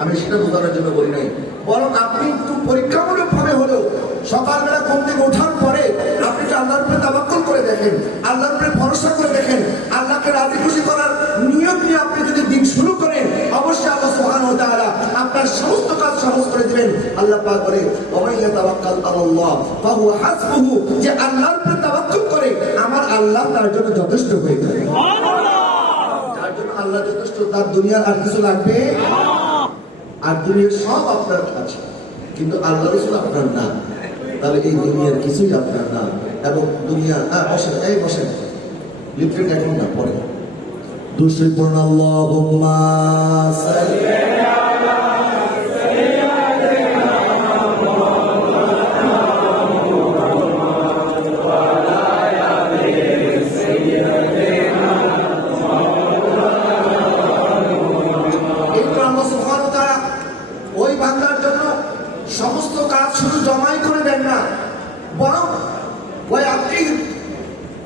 আমি সেটা বোঝানোর জন্য বলি নাই। বরং আপনি একটু পরীক্ষামূলক ভাবে হলেও সকালবেলা ঘুম থেকে ওঠার পরে আপনি যে আল্লাহর উপরে তাওয়াক্কুল করে দেখেন, আল্লাহর উপরে ভরসা করে দেখেন, আল্লাহকে রাজি খুশি করার নিয়ত নিয়ে আপনি যদি দিন শুরু করেন, অবশ্যই আল্লাহ সুবহানাহু ওয়া তাআলা আপনার সমস্ত কাজ সহজ করে দিবেন। আল্লাহ পাক বলে ওয়া ইয়াতাওয়াক্কাল আলাল্লাহ ফাহুয়া হাসবুহু, যে আল্লাহর উপর তাওয়াক্কুল করে আমার আল্লাহ তার জন্য যথেষ্ট হয়ে যায়। যার জন্য আল্লাহ যথেষ্ট, তার দুনিয়ার আর কিছু লাগবে না। আর দুনিয়ার সব আপনার আছে, কিন্তু আল্লাহ রাসূল আপনার না। তাহলে এই দুনিয়ার কিছুই আপনার না। এবং দুনিয়া বসেন, এই বসেন, লিফলেট এখন না, পরে দুশরি পূর্ণ আল্লাহুম্মা সাল্লি আলা সাইয়্যিদিনা মুহাম্মাদ ওয়া আলা আলি সাইয়্যিদিনা মুহাম্মাদ। এটা আল্লাহ সুবহানাহু ওয়া তাআলা ওই বান্দার জন্য সমস্ত কাজ শুধু জমাই করে দেন না, বরং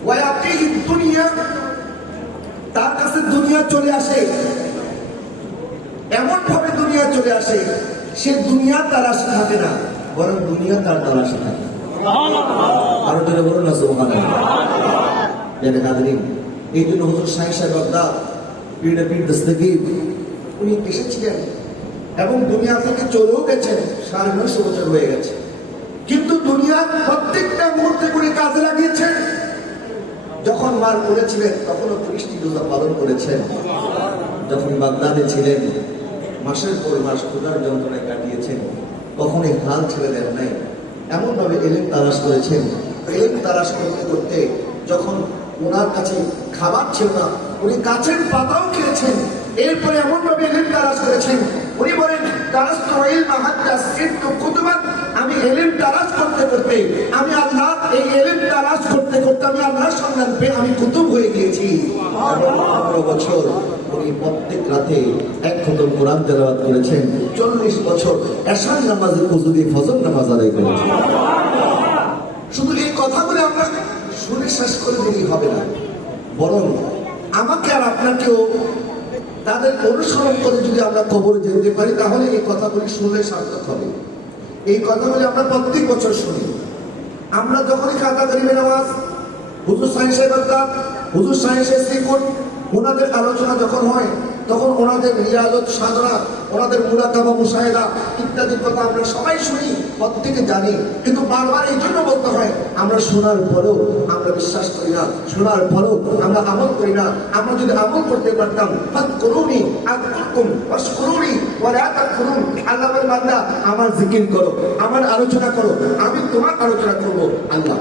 ওয়ায়াতিহি দুনিয়া, তার কাছে দুনিয়া চলে আসে, এমন ভাবে দুনিয়া চলে আসে সে দুনিয়া তার আশে থাকে না, বরং দুনিয়া তার তালাশে থাকে। আরো যেটা বলুন না সুবহানাল্লাহ। এই জন্য হুজুর শাহী সাহেব বাগদাদ পীর দস্তগীর উনি এসেছিলেন এবং দুনিয়া থেকে চলেও গেছেন, 9.5 বছর হয়ে গেছে, কিন্তু দুনিয়ার প্রত্যেকটা মুহূর্তে করে কাজে লাগিয়েছেন। যখন মার করেছিলেন তখনও 30টি রোজা পালন করেছেন। যখন বাগদাদে ছিলেন মাসের পর মাস ক্ষুধার যন্ত্রণায় কাটিয়েছেন, কখনোই হাল ছেড়ে দেন নাই। এমনভাবে এলেম তালাশ করেছেন, এলেম তালাশ করতে করতে যখন ওনার কাছে খাবার ছিল না, উনি গাছের পাতাও খেয়েছেন। এরপরে এমনভাবে এলেম তালাশ করেছেন, উনি বলেন তারাস্তু ইলমা হাত্তা সিরতু কুতুবান, আমি এলেম তালাশ করতে করতে, আমি আল্লাহ এই এলেম তালাশ করতে করতে আমি আল্লাহর সন্ধান পেয়ে আমি কুতুব হয়ে গিয়েছি। 15 বছর উনি প্রত্যেক রাতে 1 খতম কোরআন তেলাওয়াত করেছেন। 40 বছর এশার নামাজের ওযু দিয়ে ফজর নামাজ আদায় করেছেন। শুধু এই কথাগুলো আমরা শুনে শেষ করে দিলেই হবে না, বরং আমাকে আর আপনাকেও তাদের অনুসরণ করে যদি আমরা কবরে যেতে পারি, তাহলে এই কথাগুলি শুনলে সার্থক হবে। এই কথাগুলি আমরা প্রত্যেক বছর শুনি। আমরা যখনই কাদা করিবে নামাজ, হুজুর শাহী সাহেব বাগদাদ, হুজুর শাহী সাহেব শ্রীকুট, ওনাদের আলোচনা যখন হয়, তখন ওনাদের রিয়াজত সাধনা, ওনাদের মুরাকাবা মুশাহিদা ইত্যাদি কথা আমরা সবাই শুনি, প্রত্যেকে জানি, কিন্তু বারবার এই জন্য বলতে হয় আমরা শোনার পরেও আমরা বিশ্বাস করি না, শোনার পরেও আমরা আমল করি না। আমরা যদি আমল করতে পারতাম, ফাযকুরুনি আযকুরকুম ওয়াশকুরুনি ওয়া লা তাকফুরুন, আল্লাহ বলে বান্দা আমার জিকির করো, আমার আলোচনা করো, আমি তোমার আলোচনা করব। আল্লাহ